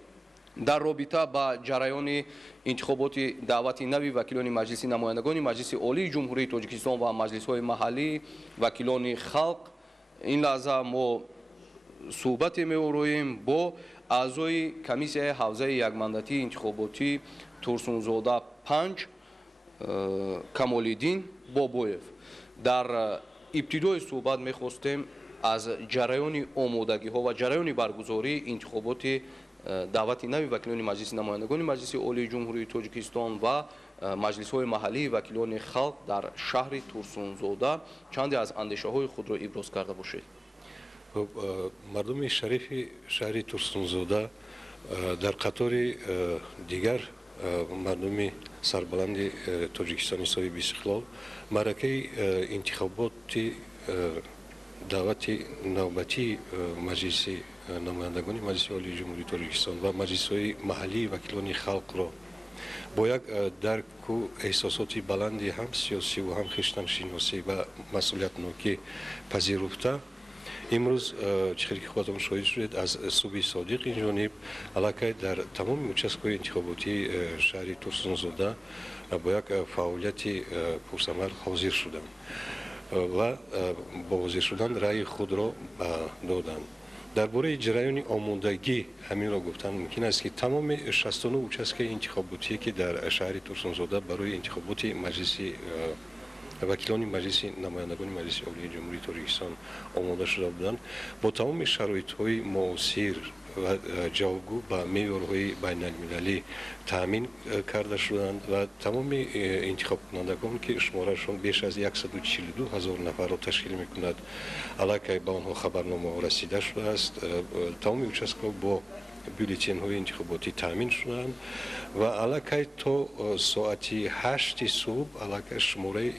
дар робита ба ҷараёни интихоботи даъвати нави вакилони маҷлиси намояндагони Маҷлиси Олии Ҷумҳурии Тоҷикистон ва маҷлисҳои маҳаллии вакилони халқ ин лаҳза мо суҳбате меороем бо аъзои комиссияи ҳавзаи якмандатии интихоботӣ турсунзода 5 камолиддин бобоев. дар ибтидои суҳбат мехостем аз ҷараёни омодагиҳо ва ҷараёни баргузории интихоботи даъвати нави вакилони маҷлиси намояндагони маҷлиси олии ҷумҳурии тоҷикистон ва маҷлисҳои маҳаллии вакилони халқ дар шаҳри турсунзода чанде аз андешаҳои худро иброз карда бошед. мардуми шарифи шаҳри турсунзода дар қатори дигар мардуми сарбаланди тоҷикистони соҳиби истиқлол маъракаи интихоботи даъвати навбатии маҷлиси намояндагони маҷлиси олии ҷумҳурии тоҷикистон ва маҷлисҳои маҳаллии вакилони халқро бо як дарку эҳсосоти баланди ҳам сиёсиву ҳам хиштаншиносӣ ва масъулиятнокӣ пазируфта имрӯз чӣ ки худатон шоҳид шудед аз суби содиқ инҷониб аллакай дар тамоми участкҳои интихоботии шаҳри турсунзода бо як фаъолияти пурсамар ҳозир шуданд ва бо ҳозир шудан раъи худро доданд. дар бораи ҷараёни омодагӣ ҳаминро гуфтан мумкин аст ки тамоми 69 участкаи интихоботие ки дар шаҳри турсунзода барои интихоботи маҷлиси вакилони маҷлиси намояндагони маҷлиси олии ҷумҳурии тоҷикистон омода шуда буданд бо тамоми шароитҳои муосир ва ҷавобгӯ ба меъёрҳои байналмилалӣ таъмин карда шуданд ва тамоми интихобкунандагон ки шуморашон беш аз 142 000 нафарро ташкил мекунад аллакай ба онҳо хабарномаҳо расида шудааст. тамоми участкҳо бо бюллетенҳои интихоботӣ таъмин шуданд ва аллакай то соати 8 субҳ аллакай шумораи